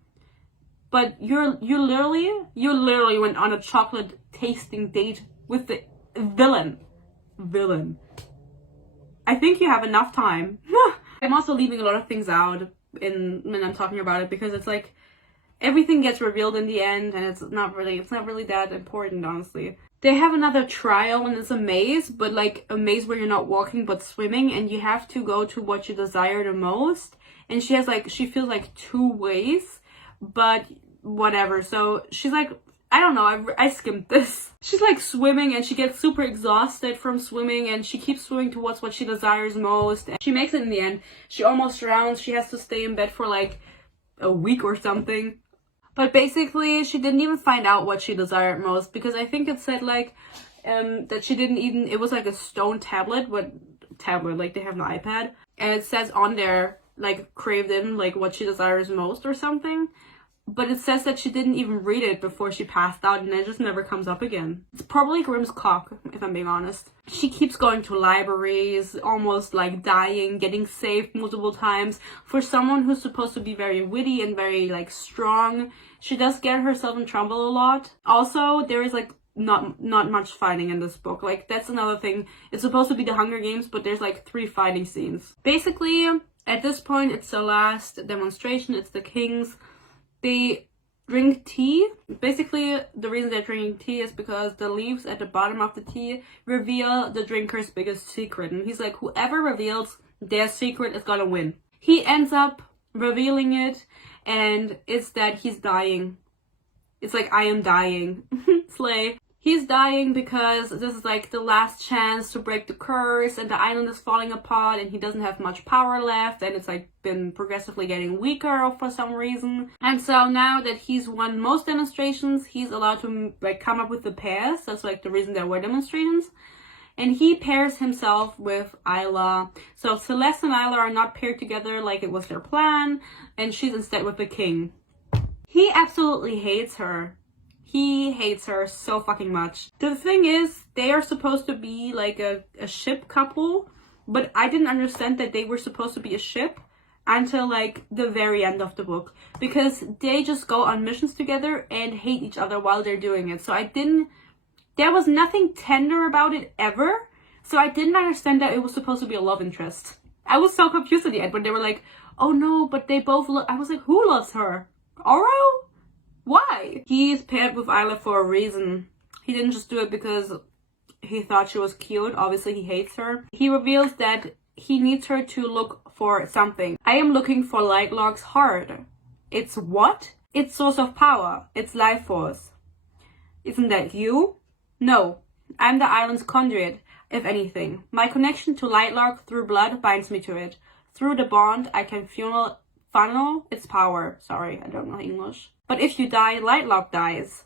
But you literally went on a chocolate tasting date with the villain. I think you have enough time. I'm also leaving a lot of things out when I'm talking about it, because it's like everything gets revealed in the end, and it's not really that important, honestly. They have another trial, and it's a maze, but like a maze where you're not walking but swimming, and you have to go to what you desire the most. And she feels like 2 ways, but whatever. So she's like, I don't know, I skimmed this. She's like swimming, and she gets super exhausted from swimming, and she keeps swimming towards what she desires most. And she makes it in the end. She almost drowns. She has to stay in bed for like a week or something. But basically, she didn't even find out what she desired most, because I think it said like that she didn't even, it was like a stone tablet, like they have an iPad, and it says on there like craved in, like what she desires most or something. But it says that she didn't even read it before she passed out, and it just never comes up again. It's probably Grimm's cock, if I'm being honest. She keeps going to libraries, almost like dying, getting saved multiple times. For someone who's supposed to be very witty and very like strong, she does get herself in trouble a lot. Also, there is like not much fighting in this book. Like, that's another thing. It's supposed to be the Hunger Games, but there's like 3 fighting scenes. Basically, at this point, it's the last demonstration. It's the kings. They drink tea. Basically, the reason they're drinking tea is because the leaves at the bottom of the tea reveal the drinker's biggest secret. And he's like, whoever reveals their secret is gonna win. He ends up revealing it, and it's that he's dying. It's like, I am dying. Slay. He's dying because this is like the last chance to break the curse, and the island is falling apart, and he doesn't have much power left, and it's like been progressively getting weaker for some reason. And so now that he's won most demonstrations, he's allowed to like come up with the pairs. That's like the reason there were demonstrations. And he pairs himself with Isla. So Celeste and Isla are not paired together like it was their plan, and she's instead with the king. He absolutely hates her. He hates her so fucking much. The thing is, they are supposed to be like a ship couple, but I didn't understand that they were supposed to be a ship until like the very end of the book, because they just go on missions together and hate each other while they're doing it. So there was nothing tender about it ever, so I didn't understand that it was supposed to be a love interest. I was so confused at the end when they were like, oh no, but they both I was like, who loves her? Oro? Why? He's paired with Isla for a reason. He didn't just do it because he thought she was cute. Obviously, he hates her. He reveals that he needs her to look for something. I am looking for Lightlark's heart. It's what? It's source of power. It's life force. Isn't that you? No. I'm the island's conduit, if anything. My connection to Lightlark through blood binds me to it. Through the bond, I can funnel its power. Sorry, I don't know English. But if you die, Lightlark dies.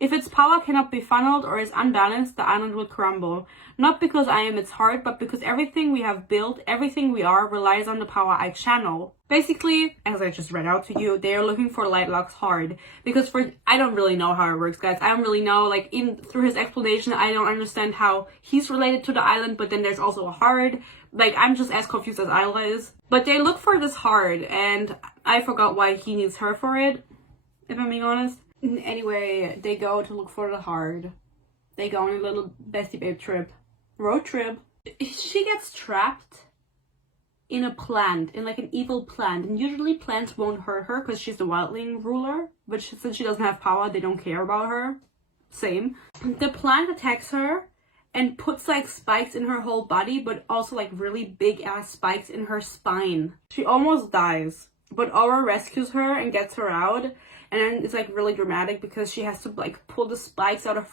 If its power cannot be funneled or is unbalanced, the island will crumble. Not because I am its heart, but because everything we have built, everything we are, relies on the power I channel. Basically, as I just read out to you, they are looking for Lightlark's heart. Because I don't really know how it works, guys. I don't really know, like, through his explanation, I don't understand how he's related to the island, but then there's also a heart. Like, I'm just as confused as Isla is. But they look for this heart, and I forgot why he needs her for it, if I'm being honest. Anyway, they go to look for the heart. They go on a little bestie babe trip. Road trip. She gets trapped in a plant, in like an evil plant. And usually plants won't hurt her because she's the wildling ruler. But since she doesn't have power, they don't care about her. Same. The plant attacks her and puts like spikes in her whole body, but also like really big ass spikes in her spine. She almost dies. But Aura rescues her and gets her out. And then it's like really dramatic because she has to like pull the spikes out of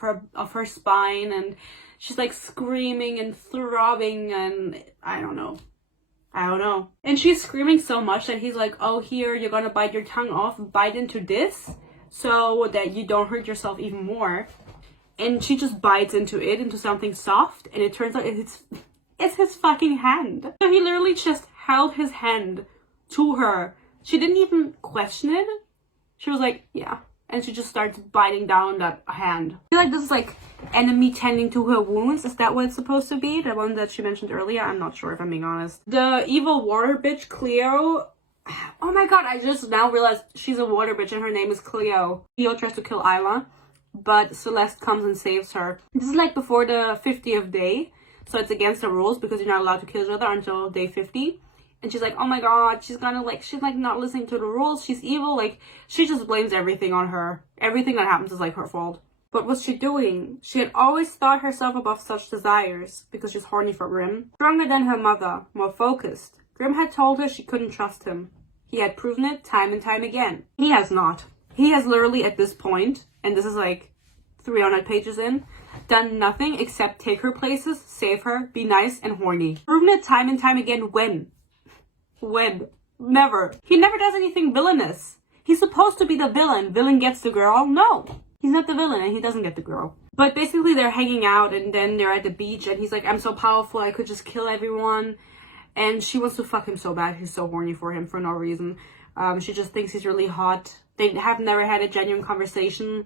her spine, and she's like screaming and throbbing, and I don't know. And she's screaming so much that he's like, oh, here, you're gonna bite your tongue off, bite into this so that you don't hurt yourself even more. And she just bites into something soft, and it turns out it's his fucking hand. So he literally just held his hand to her. She didn't even question it. She was like, yeah. And she just starts biting down that hand. I feel like this is like enemy tending to her wounds. Is that what it's supposed to be? The one that she mentioned earlier? I'm not sure if I'm being honest. The evil water bitch, Cleo. Oh my god, I just now realized she's a water bitch and her name is Cleo. Cleo tries to kill Isla, but Celeste comes and saves her. This is like before the 50th day. So it's against the rules because you're not allowed to kill each other until day 50. And she's like, oh my god, she's like not listening to the rules. She's evil. Like, she just blames everything on her. Everything that happens is like her fault. But what's she doing? She had always thought herself above such desires because she's horny for Grimm. Stronger than her mother, more focused. Grimm had told her she couldn't trust him. He had proven it time and time again. He has not. He has literally at this point, and this is like 300 pages in, done nothing except take her places, save her, be nice and horny. Proven it time and time again. When? Never. He never does anything villainous. He's supposed to be the villain. Villain gets the girl. No. He's not the villain and he doesn't get the girl. But basically they're hanging out and then they're at the beach and he's like, I'm so powerful, I could just kill everyone. And she wants to fuck him so bad. She's so horny for him for no reason. She just thinks he's really hot. They have never had a genuine conversation.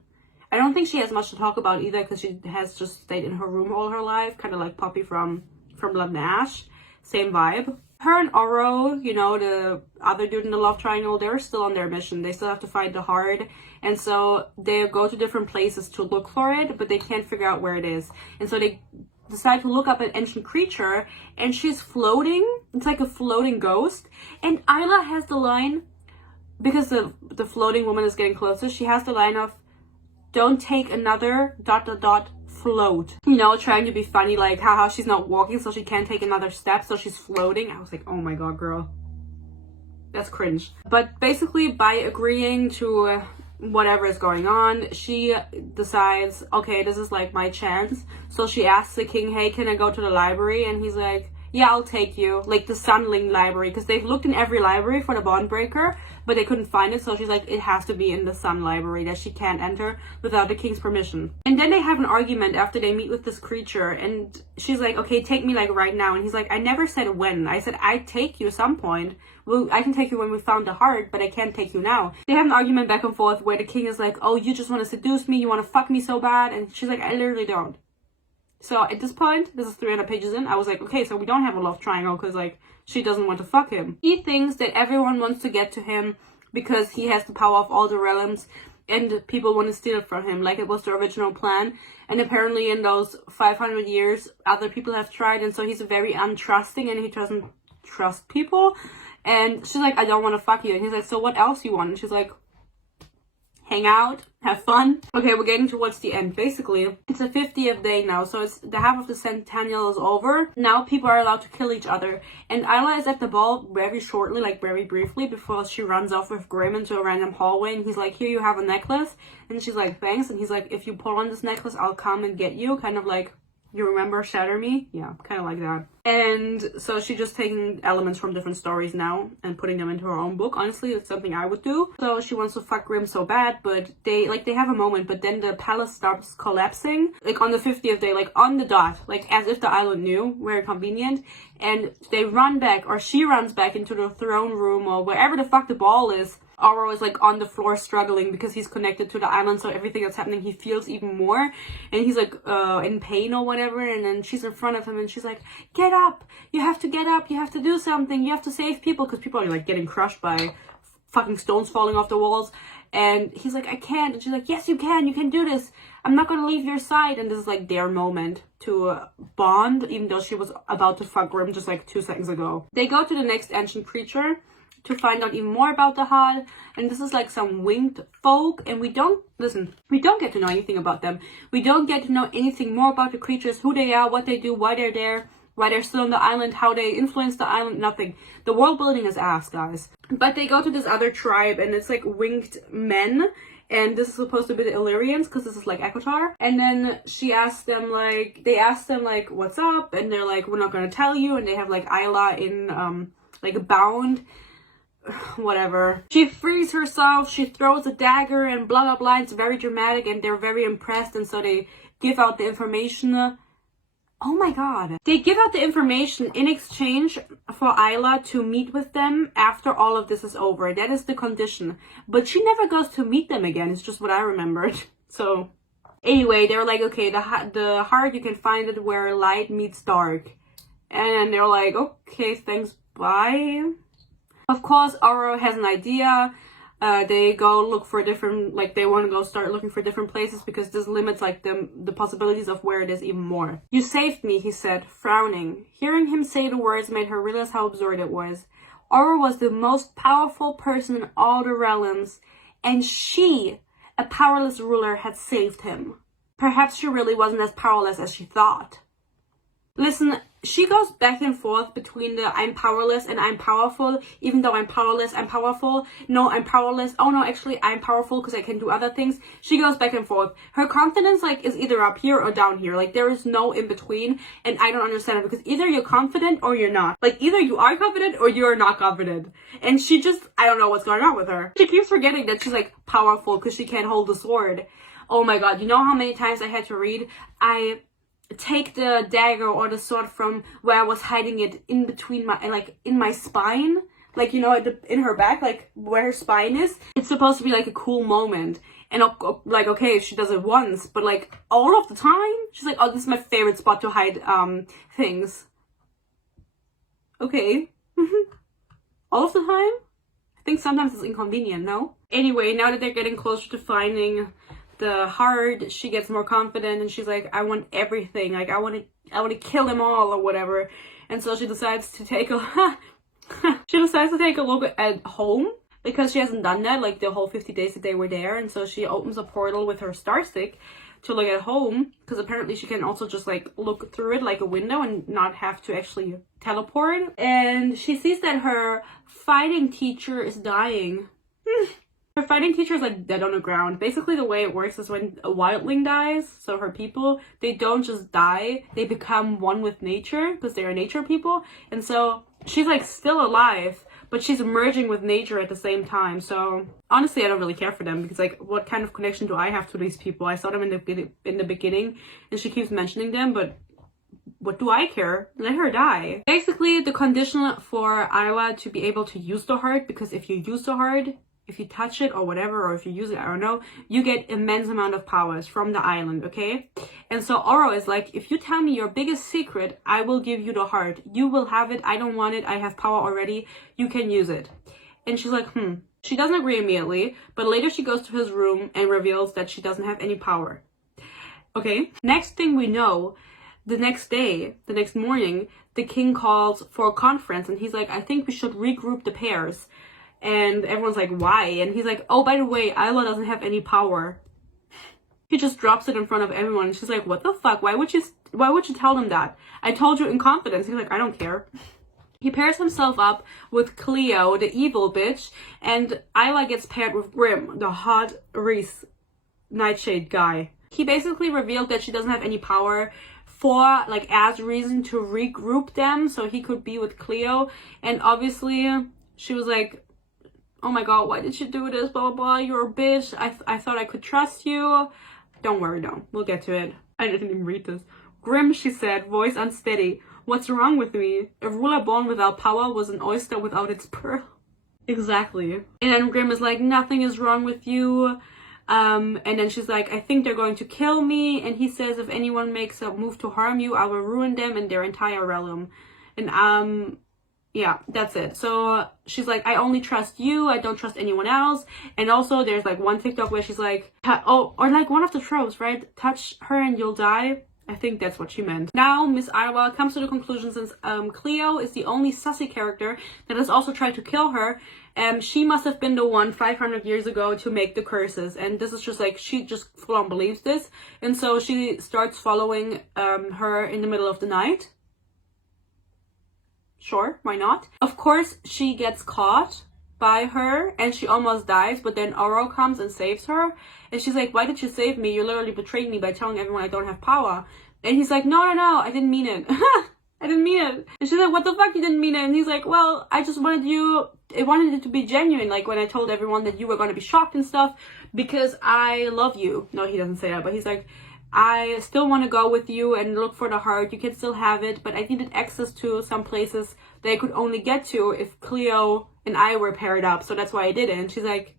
I don't think she has much to talk about either because she has just stayed in her room all her life, kind of like Poppy from Blood and Ash. Same vibe. Her and Oro, you know, the other dude in the love triangle, they're still on their mission. They still have to find the heart. And so they go to different places to look for it, but they can't figure out where it is. And so they decide to look up an ancient creature, and she's floating. It's like a floating ghost. And Isla has the line, because the floating woman is getting closer, she has the line of, don't take another ... float. You know, trying to be funny, like, haha, she's not walking, so she can't take another step, so she's floating. I was like, oh my god, girl. That's cringe. But basically, by agreeing to whatever is going on, she decides, okay, this is like my chance. So she asks the king, hey, can I go to the library? And he's like, yeah, I'll take you. Like the Sunling library, because they've looked in every library for the Bondbreaker, but they couldn't find it. So she's like, it has to be in the Sun library, that she can't enter without the king's permission. And then they have an argument after they meet with this creature, and she's like, okay, take me like right now. And he's like, I never said when. I said I'd take you some point. Well, I can take you when we found the heart, but I can't take you now. They have an argument back and forth where the king is like, oh, you just want to seduce me, you want to fuck me so bad. And she's like, I literally don't. So at this point, this is 300 pages in, I was like, okay, so we don't have a love triangle because, like, she doesn't want to fuck him. He thinks that everyone wants to get to him because he has the power of all the realms and people want to steal it from him, like it was the original plan. And apparently in those 500 years, other people have tried, and so he's very untrusting and he doesn't trust people. And she's like, I don't want to fuck you. And he's like, so what else you want? And she's like, hang out, have fun. Okay, we're getting towards the end. Basically, it's the 50th day now, so it's the half of the centennial is over. Now people are allowed to kill each other. And Isla is at the ball very shortly, like very briefly, before she runs off with Grimm into a random hallway. And he's like, here you have a necklace. And she's like, thanks. And he's like, if you pull on this necklace, I'll come and get you. Kind of like, you remember Shatter Me? Yeah, kind of like that. And so she's just taking elements from different stories now and putting them into her own book. Honestly, it's something I would do. So she wants to fuck Grimm so bad, but they have a moment, but then the palace starts collapsing. Like on the 50th day, like on the dot, like as if the island knew, very convenient. And they run back, or she runs back into the throne room or wherever the fuck the ball is. Oro is like on the floor struggling because he's connected to the island, so everything that's happening he feels even more, and he's like in pain or whatever. And then she's in front of him and she's like, get up, you have to get up, you have to do something, you have to save people, because people are like getting crushed by fucking stones falling off the walls. And he's like, I can't. And she's like, yes you can do this, I'm not gonna leave your side. And this is like their moment to bond, even though she was about to fuck Grimm just like 2 seconds ago. They go to the next ancient creature to find out even more about the Hod, and this is like some winged folk, and we don't get to know anything about them. We don't get to know anything more about the creatures, who they are, what they do, why they're there, why they're still on the island, how they influence the island, nothing. The world building is ass, guys. But they go to this other tribe, and it's like winged men, and this is supposed to be the Illyrians, because this is like Ekotar. And then they ask them like, what's up? And they're like, we're not gonna tell you. And they have like Isla in like bound, whatever. She frees herself, she throws a dagger, and blah blah blah. It's very dramatic, and they're very impressed, and so they give out the information. Oh my god. They give out the information in exchange for Isla to meet with them after all of this is over. That is the condition. But she never goes to meet them again. It's just what I remembered. So anyway, they're like, okay, the heart, you can find it where light meets dark. And they're like, okay, thanks, bye. Of course, Oro has an idea. They go look for different, like they want to go start looking for different places because this limits like the possibilities of where it is even more. You saved me, he said, frowning. Hearing him say the words made her realize how absurd it was. Oro was the most powerful person in all the realms, and she, a powerless ruler, had saved him. Perhaps she really wasn't as powerless as she thought. Listen, she goes back and forth between the I'm powerless and I'm powerful. Even though I'm powerless, I'm powerful. No, I'm powerless. Oh no, actually I'm powerful because I can do other things. She goes back and forth. Her confidence like is either up here or down here. Like there is no in between, and I don't understand it because either you're confident or you're not. Like either you are confident or you're not confident. And she just, I don't know what's going on with her. She keeps forgetting that she's like powerful because she can't hold the sword. Oh my god, you know how many times I had to read, I take the dagger or the sword from where I was hiding it in between my, like in my spine, like, you know, in her back, like where her spine is. It's supposed to be like a cool moment. And like, okay, if she does it once, but like all of the time, she's like, oh, this is my favorite spot to hide things. Okay. All of the time? I think sometimes it's inconvenient, no? Anyway, now that they're getting closer to finding the heart, she gets more confident and she's like, I want everything. Like, I want to kill them all or whatever. And so she decides to take a look at home, because she hasn't done that like the whole 50 days that they were there. And so she opens a portal with her star stick to look at home, because apparently she can also just like look through it like a window and not have to actually teleport. And she sees that her fighting teacher is dying. Her fighting teacher is like dead on the ground. Basically the way it works is when a wildling dies, so her people, they don't just die, they become one with nature because they are nature people. And so she's like still alive, but she's merging with nature at the same time. So honestly, I don't really care for them, because like, what kind of connection do I have to these people? I saw them in the beginning and she keeps mentioning them, but what do I care? Let her die. Basically, the condition for Isla to be able to use the heart, because if you use the heart, if you touch it or whatever, or if you use it, I don't know, you get immense amount of powers from the island, okay? And so Oro is like, if you tell me your biggest secret, I will give you the heart. You will have it. I don't want it. I have power already. You can use it. And she's like, She doesn't agree immediately, but later she goes to his room and reveals that she doesn't have any power. Okay? Next thing we know, the next day, the next morning, the king calls for a conference and he's like, I think we should regroup the pairs. And everyone's like, why? And he's like, oh, by the way, Isla doesn't have any power. He just drops it in front of everyone. And she's like, what the fuck? Why would you tell them that? I told you in confidence. He's like, I don't care. He pairs himself up with Cleo, the evil bitch, and Isla gets paired with Grimm, the hot Reese Nightshade guy. He basically revealed that she doesn't have any power for, like, as reason to regroup them so he could be with Cleo. And obviously, she was like, oh my god, why did you do this, blah blah blah, you're a bitch, I thought I could trust you. Don't worry, no, we'll get to it. I didn't even read this. Grim, she said, voice unsteady, what's wrong with me? A ruler born without power was an oyster without its pearl. Exactly. And then Grim is like, nothing is wrong with you. And then she's like, I think they're going to kill me. And he says, if anyone makes a move to harm you, I will ruin them and their entire realm. And yeah, that's it. So she's like, I only trust you. I don't trust anyone else. And also there's like one TikTok where she's like, oh, or like one of the tropes, right? Touch her and you'll die. I think that's what she meant. Now, Miss Iowa comes to the conclusion, since Cleo is the only sussy character that has also tried to kill her, she must have been the one 500 years ago to make the curses. And this is just like, she just full on believes this. And so she starts following her in the middle of the night. Sure, why not? Of course, she gets caught by her and she almost dies, but then Oro comes and saves her. And she's like, why did you save me? You literally betrayed me by telling everyone I don't have power. And he's like, no, I didn't mean it. I didn't mean it. And she's like, what the fuck, you didn't mean it? And he's like, well, I just wanted it to be genuine, like when I told everyone that you were going to be shocked and stuff, because I love you. No, he doesn't say that, but he's like, I still want to go with you and look for the heart. You can still have it, but I needed access to some places that I could only get to if Cleo and I were paired up, so that's why I did it. And she's like,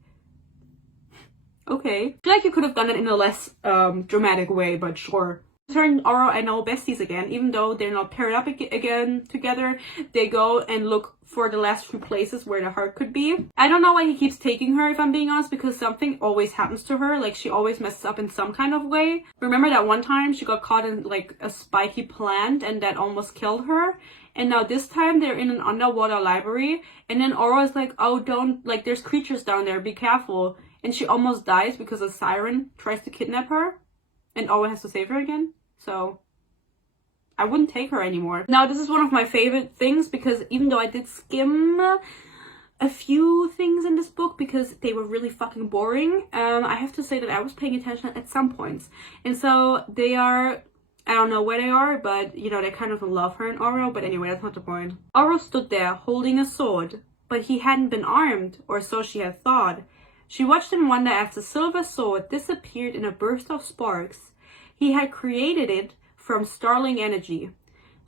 okay. I feel like you could have done it in a less dramatic way, but sure. Her and Oro are now besties again, even though they're not paired up again together. They go and look for the last few places where the heart could be. I don't know why he keeps taking her, if I'm being honest, because something always happens to her. Like, she always messes up in some kind of way. Remember that one time she got caught in like a spiky plant and that almost killed her? And now this time they're in an underwater library, and then Oro is like, oh, don't, like, there's creatures down there, be careful. And she almost dies because a siren tries to kidnap her, and Oro has to save her again. So I wouldn't take her anymore. Now, this is one of my favorite things, because even though I did skim a few things in this book because they were really fucking boring, I have to say that I was paying attention at some points. And so they are, I don't know where they are, but you know, they kind of love her and Oro. But anyway, that's not the point. Oro stood there holding a sword, but he hadn't been armed, or so she had thought. She watched in wonder as the silver sword disappeared in a burst of sparks. He had created it from starling energy.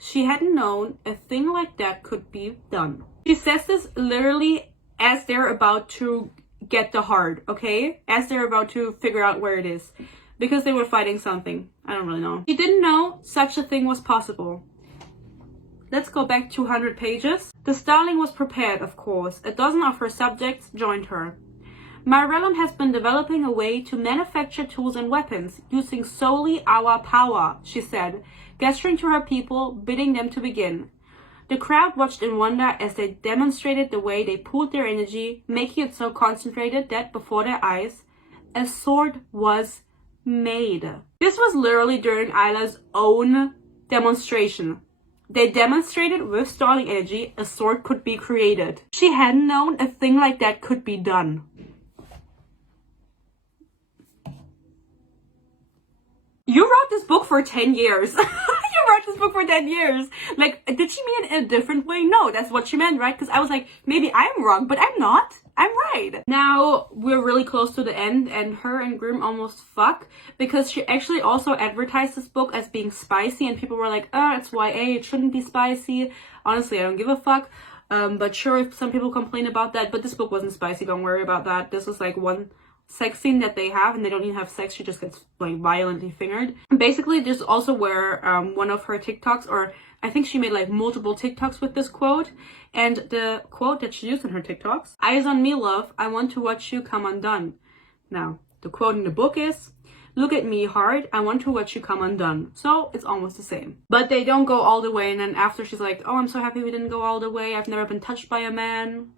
She hadn't known a thing like that could be done. She says this literally as they're about to get the heart, okay? As they're about to figure out where it is. Because they were fighting something. I don't really know. She didn't know such a thing was possible. Let's go back 200 pages. The Starling was prepared, of course. A dozen of her subjects joined her. My realm has been developing a way to manufacture tools and weapons, using solely our power, she said, gesturing to her people, bidding them to begin. The crowd watched in wonder as they demonstrated the way they pooled their energy, making it so concentrated that before their eyes, a sword was made. This was literally during Isla's own demonstration. They demonstrated with Starling energy a sword could be created. She hadn't known a thing like that could be done. You wrote this book for 10 years. You wrote this book for 10 years. Like, did she mean it in a different way? No, that's what she meant, right? Because I was like, maybe I'm wrong, but I'm not. I'm right. Now, we're really close to the end, and her and Grimm almost fuck, because she actually also advertised this book as being spicy, and people were like, it's YA, it shouldn't be spicy. Honestly, I don't give a fuck. But sure, if some people complain about that, but this book wasn't spicy, don't worry about that. This was like one sex scene that they have, and they don't even have sex, she just gets like violently fingered. Basically, this is also where one of her TikToks, or I think she made like multiple TikToks with this quote, and the quote that she used in her TikToks, "Eyes on me, love, I want to watch you come undone." Now, the quote in the book is, "Look at me hard, I want to watch you come undone." So it's almost the same. But they don't go all the way, and then after she's like, "Oh, I'm so happy we didn't go all the way, I've never been touched by a man."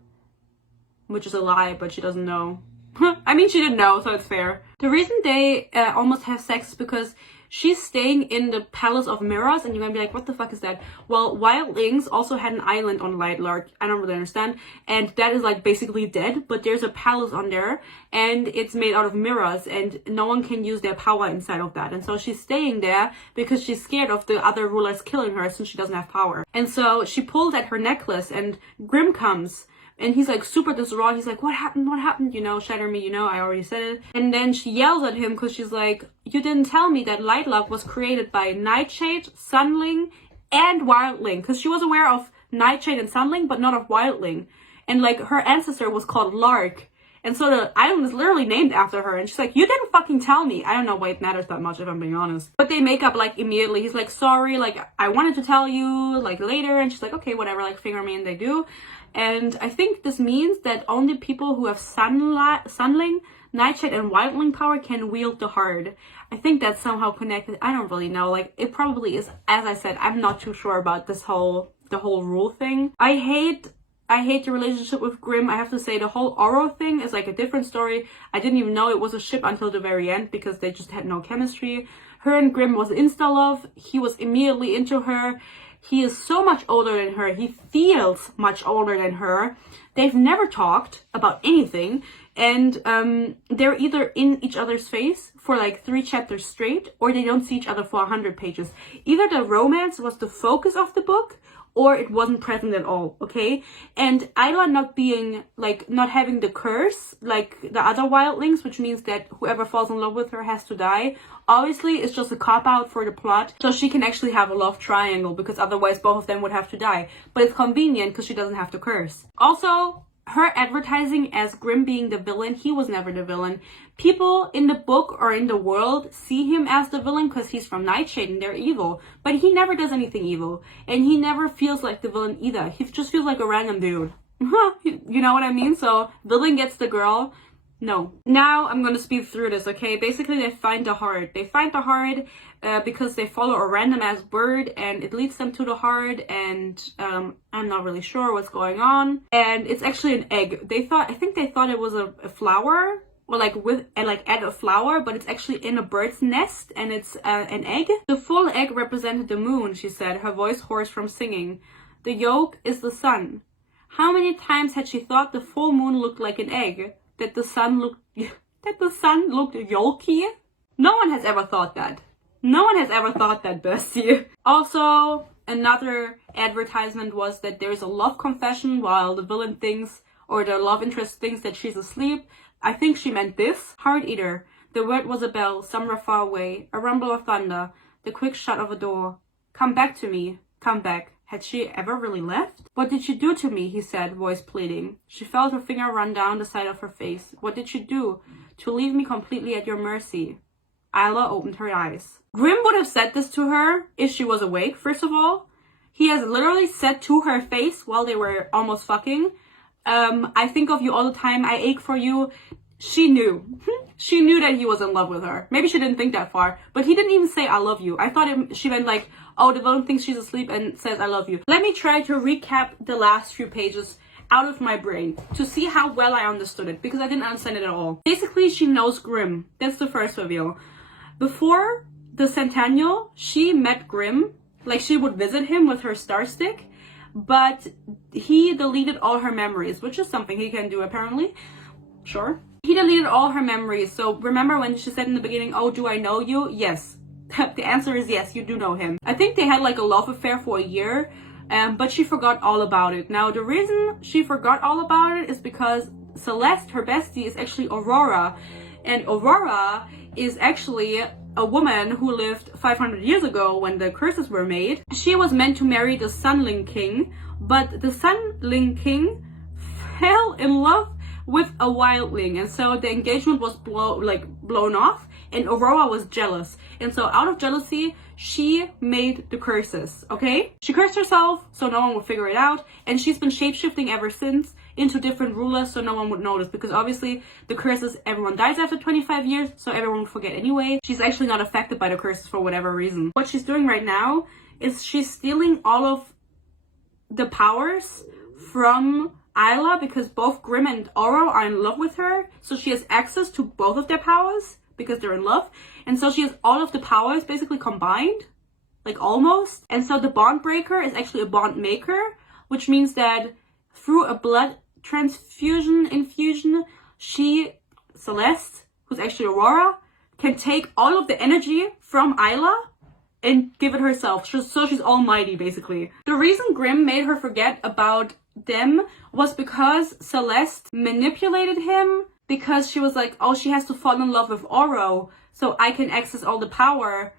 Which is a lie, but she doesn't know. I mean, she didn't know, so it's fair. The reason they almost have sex is because she's staying in the Palace of Mirrors, and you're gonna be like, what the fuck is that? Well, Wildlings also had an island on Lightlark. I don't really understand. And that is like basically dead, but there's a palace on there, and it's made out of mirrors, and no one can use their power inside of that. And so she's staying there because she's scared of the other rulers killing her since she doesn't have power. And so she pulls at her necklace, and Grimm comes. And he's like super distraught. He's like, what happened? What happened? You know, shatter me, you know, I already said it. And then she yells at him because she's like, you didn't tell me that Lightlark was created by Nightshade, Sunling, and Wildling. Because she was aware of Nightshade and Sunling, but not of Wildling. And like her ancestor was called Lark. And so the island is literally named after her. And she's like, you didn't fucking tell me. I don't know why it matters that much, if I'm being honest. But they make up like immediately. He's like, sorry, like I wanted to tell you like later. And she's like, okay, whatever, like finger me, and they do. And I think this means that only people who have Sunling, Nightshade, and Wildling power can wield the heart. I think that's somehow connected. I don't really know. Like, it probably is. As I said, I'm not too sure about the whole rule thing. I hate the relationship with Grimm. I have to say, the whole Oro thing is like a different story. I didn't even know it was a ship until the very end because they just had no chemistry. Her and Grimm was insta-love. He was immediately into her. He is so much older than her. He feels much older than her. They've never talked about anything. And they're either in each other's face for like 3 chapters straight, or they don't see each other for 100 pages. Either the romance was the focus of the book, or it wasn't present at all, okay? And Isla not being, like, not having the curse, like the other Wildlings, which means that whoever falls in love with her has to die, obviously it's just a cop-out for the plot, so she can actually have a love triangle, because otherwise both of them would have to die. But it's convenient because she doesn't have to curse. Also, her advertising as Grimm being the villain, he was never the villain. People in the book or in the world see him as the villain because he's from Nightshade and they're evil. But he never does anything evil. And he never feels like the villain either. He just feels like a random dude. You know what I mean? So, villain gets the girl. No. Now, I'm gonna speed through this, okay? Basically, they find the heart. They find the heart because they follow a random-ass bird, and it leads them to the heart, and I'm not really sure what's going on. And it's actually an egg. I think they thought it was a flower, or add a flower, but it's actually in a bird's nest, and it's an egg. The full egg represented the moon, she said, her voice hoarse from singing. The yolk is the sun. How many times had she thought the full moon looked like an egg? That the sun looked yolky? No one has ever thought that. No one has ever thought that, bestie. Also, another advertisement was that there's a love confession while the villain thinks, or the love interest thinks that she's asleep. I think she meant this. Heart eater. The word was a bell, somewhere far away. A rumble of thunder. The quick shut of a door. Come back to me. come back. Had she ever really left? What did you do to me? He said, voice pleading. She felt her finger run down the side of her face. What did you do? To leave me completely at your mercy. Isla opened her eyes. Grimm would have said this to her if she was awake, first of all. He has literally said to her face while they were almost fucking, I think of you all the time, I ache for you. She knew. She knew that he was in love with her. Maybe she didn't think that far, but he didn't even say I love you. I thought she meant like, oh, Devon thinks she's asleep and says I love you. Let me try to recap the last few pages out of my brain to see how well I understood it, because I didn't understand it at all. Basically, she knows Grimm. That's the first reveal. Before the centennial, she met Grimm. Like, she would visit him with her star stick, but he deleted all her memories, which is something he can do apparently. Sure. He deleted all her memories. So remember when she said in the beginning, oh, do I know you? Yes. The answer is yes, you do know him. I think they had like a love affair for a year, but she forgot all about it. Now, the reason she forgot all about it is because Celeste, her bestie, is actually Aurora. And Aurora is actually a woman who lived 500 years ago when the curses were made. She was meant to marry the Sunling King, but the Sunling King fell in love with a wildling, and so the engagement was blown off, and Aurora was jealous, and so out of jealousy she made the curses. Okay, she cursed herself so no one would figure it out, and she's been shape-shifting ever since into different rulers so no one would notice, because obviously the curses, everyone dies after 25 years, so everyone would forget anyway. She's actually not affected by the curses for whatever reason. What she's doing right now is she's stealing all of the powers from Isla, because both Grimm and Oro are in love with her, so she has access to both of their powers because they're in love, and so she has all of the powers basically combined, like almost. And so the bond breaker is actually a bond maker, which means that through a blood infusion, she, Celeste, who's actually Aurora, can take all of the energy from Isla and give it herself. So she's almighty, basically. The reason Grimm made her forget about them was because Celeste manipulated him, because she was like, oh, she has to fall in love with Oro so I can access all the power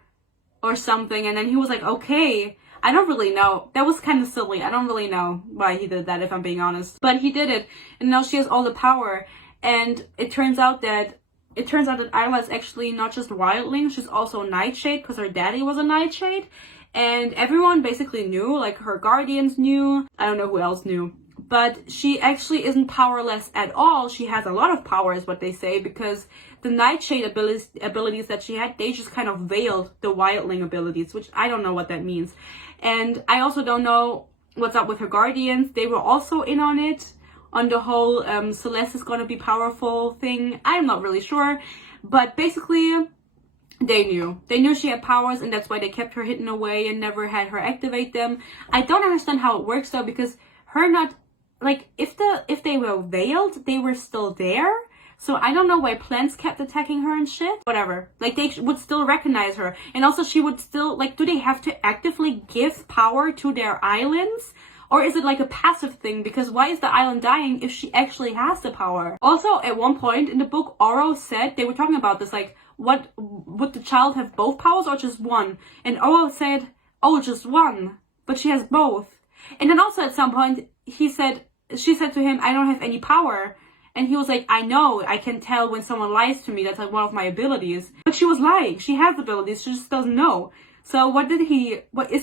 or something. And then he was like, okay. I don't really know. That was kind of silly. I don't really know why he did that, if I'm being honest. But he did it, and now she has all the power. And it turns out that Isla is actually not just wildling, she's also Nightshade, because her daddy was a Nightshade. And everyone basically knew, like her guardians knew, I don't know who else knew. But she actually isn't powerless at all. She has a lot of power, is what they say, because the Nightshade abilities that she had, they just kind of veiled the wildling abilities, which I don't know what that means. And I also don't know what's up with her guardians. They were also in on it, on the whole Celeste is gonna be powerful thing. I'm not really sure, but basically they knew she had powers, and that's why they kept her hidden away and never had her activate them. I don't understand how it works though, because her not, like, if they were veiled, they were still there. So I don't know why plants kept attacking her and shit. Whatever. Like, they would still recognize her. And also she would still, like, do they have to actively give power to their islands? Or is it like a passive thing? Because why is the island dying if she actually has the power? Also, at one point in the book, Oro said, they were talking about this, like, what, would the child have both powers or just one? And Oro said, oh, just one. But she has both. And then also at some point, she said to him, I don't have any power. And he was like, I know, I can tell when someone lies to me. That's like one of my abilities. But she was lying. She has abilities. She just doesn't know. So what is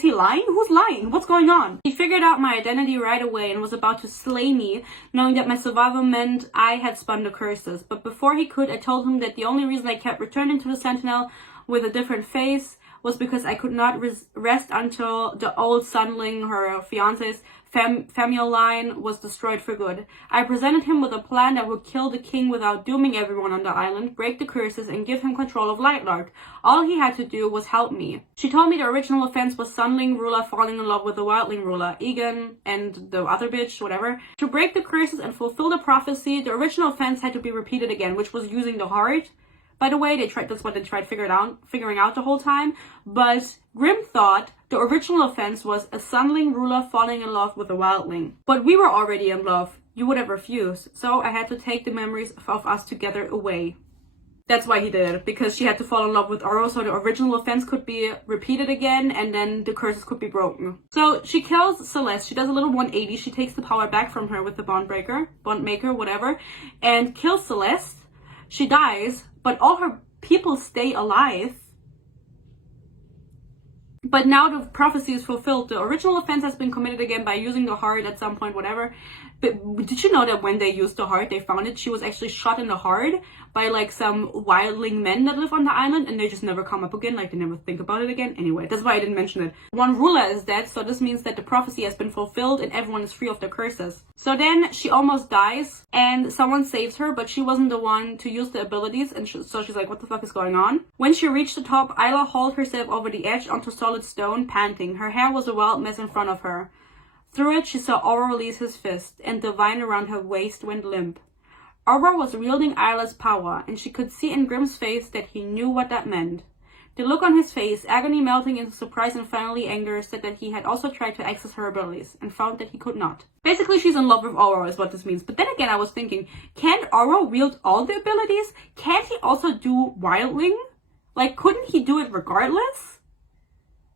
he lying? Who's lying? What's going on? He figured out my identity right away and was about to slay me, knowing that my survival meant I had spun the curses. But before he could, I told him that the only reason I kept returning to the Sentinel with a different face was because I could not rest until the old Sunling, her fiance's familial line, was destroyed for good. I presented him with a plan that would kill the king without dooming everyone on the island, break the curses, and give him control of Lightlark. All he had to do was help me. She told me the original offense was Sunling ruler falling in love with the Wildling ruler, Egan, and the other bitch, whatever. To break the curses and fulfill the prophecy, the original offense had to be repeated again, which was using the heart. By the way, that's what they tried figuring out the whole time. But Grimm thought the original offense was a Sunling ruler falling in love with a wildling. But we were already in love. You would have refused. So I had to take the memories of us together away. That's why he did it, because she had to fall in love with Oro so the original offense could be repeated again and then the curses could be broken. So she kills Celeste. She does a little 180. She takes the power back from her with the bondmaker, whatever, and kills Celeste. She dies, but all her people stay alive. But now the prophecy is fulfilled. The original offense has been committed again by using the heart at some point, whatever. But did you know that when they used the heart, they found it, she was actually shot in the heart by like some wildling men that live on the island, and they just never come up again, like they never think about it again. Anyway, that's why I didn't mention it. One ruler is dead, so this means that the prophecy has been fulfilled and everyone is free of their curses. So then she almost dies and someone saves her, but she wasn't the one to use the abilities, and so she's like, what the fuck is going on? When she reached the top, Isla hauled herself over the edge onto solid stone, panting. Her hair was a wild mess in front of her. Through it, she saw Oro release his fist, and the vine around her waist went limp. Oro was wielding Isla's power, and she could see in Grimm's face that he knew what that meant. The look on his face, agony melting into surprise and finally anger, said that he had also tried to access her abilities, and found that he could not. Basically, she's in love with Oro is what this means. But then again, I was thinking, can't Oro wield all the abilities? Can't he also do wildling? Like, couldn't he do it regardless?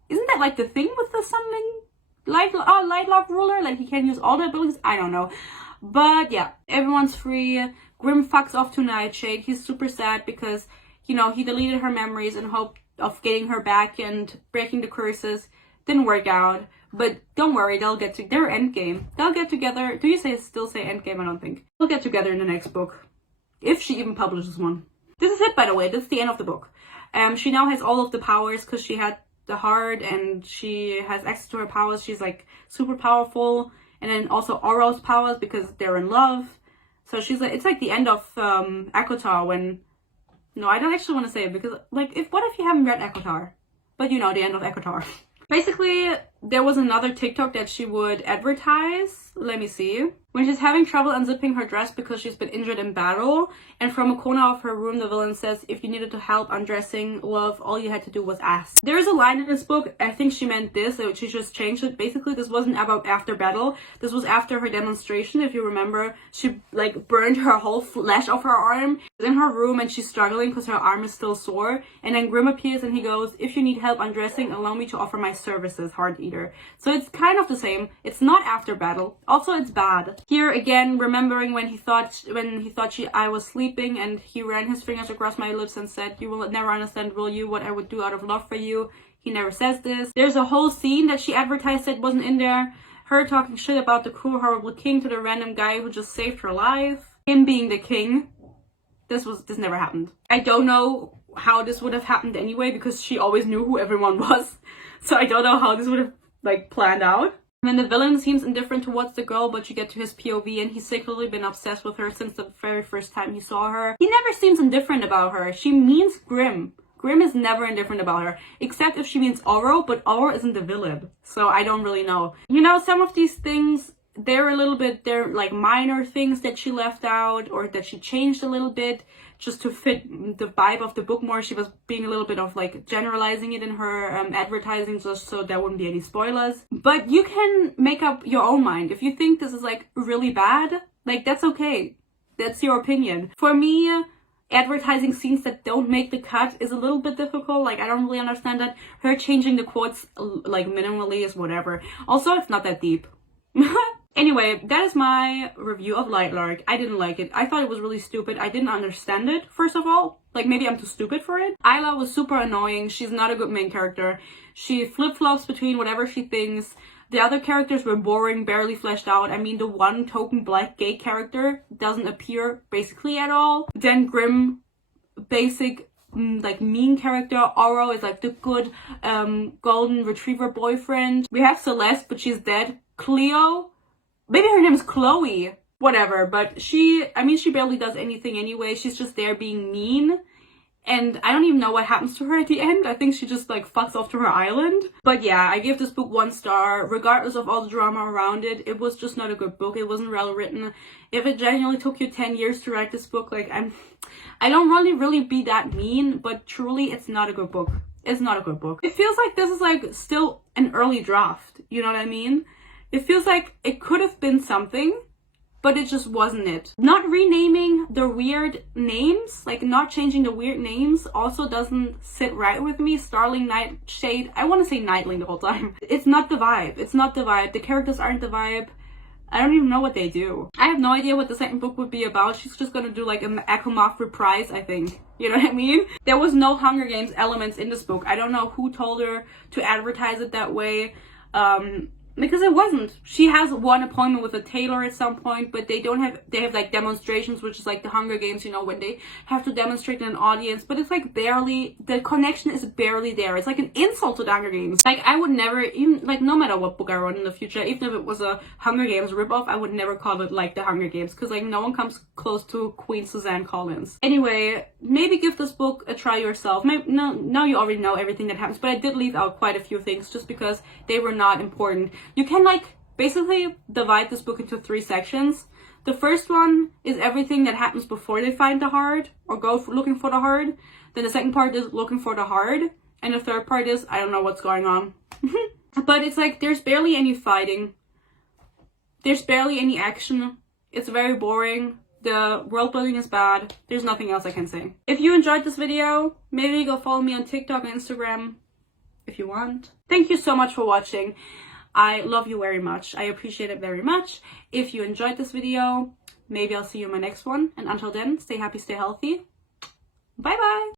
Isn't that like the thing with the something? Lightlark ruler, like he can use all the abilities. I don't know, but yeah, everyone's free. Grimm fucks off to Nightshade. He's super sad because, you know, he deleted her memories in hope of getting her back and breaking the curses. Didn't work out, but don't worry, they'll get to their endgame. They'll get together. Do you still say endgame? I don't think. They'll get together in the next book, if she even publishes one. This is it, by the way. This is the end of the book. She now has all of the powers because she had the heart and she has access to her powers. She's like super powerful, and then also Oro's powers because they're in love. So she's like, it's like the end of ACOTAR when, no, I don't actually want to say it because like, what if you haven't read ACOTAR? But you know, the end of ACOTAR. Basically, there was another TikTok that she would advertise. Let me see. When she's having trouble unzipping her dress because she's been injured in battle, and from a corner of her room, the villain says, if you needed to help undressing, love, all you had to do was ask. There is a line in this book, I think she meant this, so she just changed it. Basically, this wasn't about after battle. This was after her demonstration. If you remember, she like burned her whole flesh off her arm. She's in her room and she's struggling because her arm is still sore. And then Grimm appears and he goes, if you need help undressing, allow me to offer my services, Heart Eater. So it's kind of the same. It's not after battle. Also, it's bad. Here again, remembering when he thought I was sleeping and he ran his fingers across my lips and said, you will never understand, will you, what I would do out of love for you. He never says this. There's a whole scene that she advertised that wasn't in there. Her talking shit about the cruel, horrible king to the random guy who just saved her life. Him being the king. This never happened. I don't know how this would have happened anyway because she always knew who everyone was. So I don't know how this would have like planned out. And then the villain seems indifferent towards the girl, but you get to his POV and he's secretly been obsessed with her since the very first time he saw her. He never seems indifferent about her. She means Grimm. Grimm is never indifferent about her, except if she means Oro, but Oro isn't the villain. So I don't really know. You know, some of these things, they're like minor things that she left out or that she changed a little bit just to fit the vibe of the book more. She was being a little bit of like generalizing it in her advertising just so there wouldn't be any spoilers. But you can make up your own mind. If you think this is like really bad, like that's okay. That's your opinion. For me, advertising scenes that don't make the cut is a little bit difficult. Like I don't really understand that. Her changing the quotes like minimally is whatever. Also, it's not that deep. Anyway, that is my review of Lightlark. I didn't like it. I thought it was really stupid. I didn't understand it, first of all. Like, maybe I'm too stupid for it. Isla was super annoying. She's not a good main character. She flip-flops between whatever she thinks. The other characters were boring, barely fleshed out. I mean, the one token black gay character doesn't appear basically at all. Then Grimm, basic like mean character. Oro is like the good golden retriever boyfriend. We have Celeste, but she's dead. Cleo, maybe her name is Chloe, whatever, but she barely does anything anyway. She's just there being mean, and I don't even know what happens to her at the end. I think she just like fucks off to her island. But yeah, I give this book 1 star, regardless of all the drama around it. It was just not a good book. It wasn't well written. If it genuinely took you 10 years to write this book, like I don't really be that mean, but truly it's not a good book. It's not a good book. It feels like this is like still an early draft, you know what I mean? It feels like it could have been something, but it just wasn't it. Not renaming the weird names, like not changing the weird names, also doesn't sit right with me. Starling, Nightshade, I want to say Nightling the whole time. It's not the vibe. It's not the vibe. The characters aren't the vibe. I don't even know what they do. I have no idea what the second book would be about. She's just gonna do like an Echomoth reprise, I think. You know what I mean? There was no Hunger Games elements in this book. I don't know who told her to advertise it that way. Because it wasn't. She has one appointment with a tailor at some point, but they have like demonstrations, which is like the Hunger Games, you know, when they have to demonstrate in an audience, but it's like barely, the connection is barely there. It's like an insult to the Hunger Games. Like I would never, even like no matter what book I wrote in the future, even if it was a Hunger Games ripoff, I would never call it like the Hunger Games, because like no one comes close to Queen Suzanne Collins. Anyway, maybe give this book a try yourself. Maybe, no, you already know everything that happens, but I did leave out quite a few things just because they were not important. You can like basically divide this book into 3 sections. The first one is everything that happens before they find the heart or go looking for the heart. Then the second part is looking for the heart. And the third part is I don't know what's going on. But it's like there's barely any fighting. There's barely any action. It's very boring. The world building is bad. There's nothing else I can say. If you enjoyed this video, maybe go follow me on TikTok and Instagram if you want. Thank you so much for watching. I love you very much. I appreciate it very much. If you enjoyed this video, maybe I'll see you in my next one. And until then, stay happy, stay healthy. Bye bye.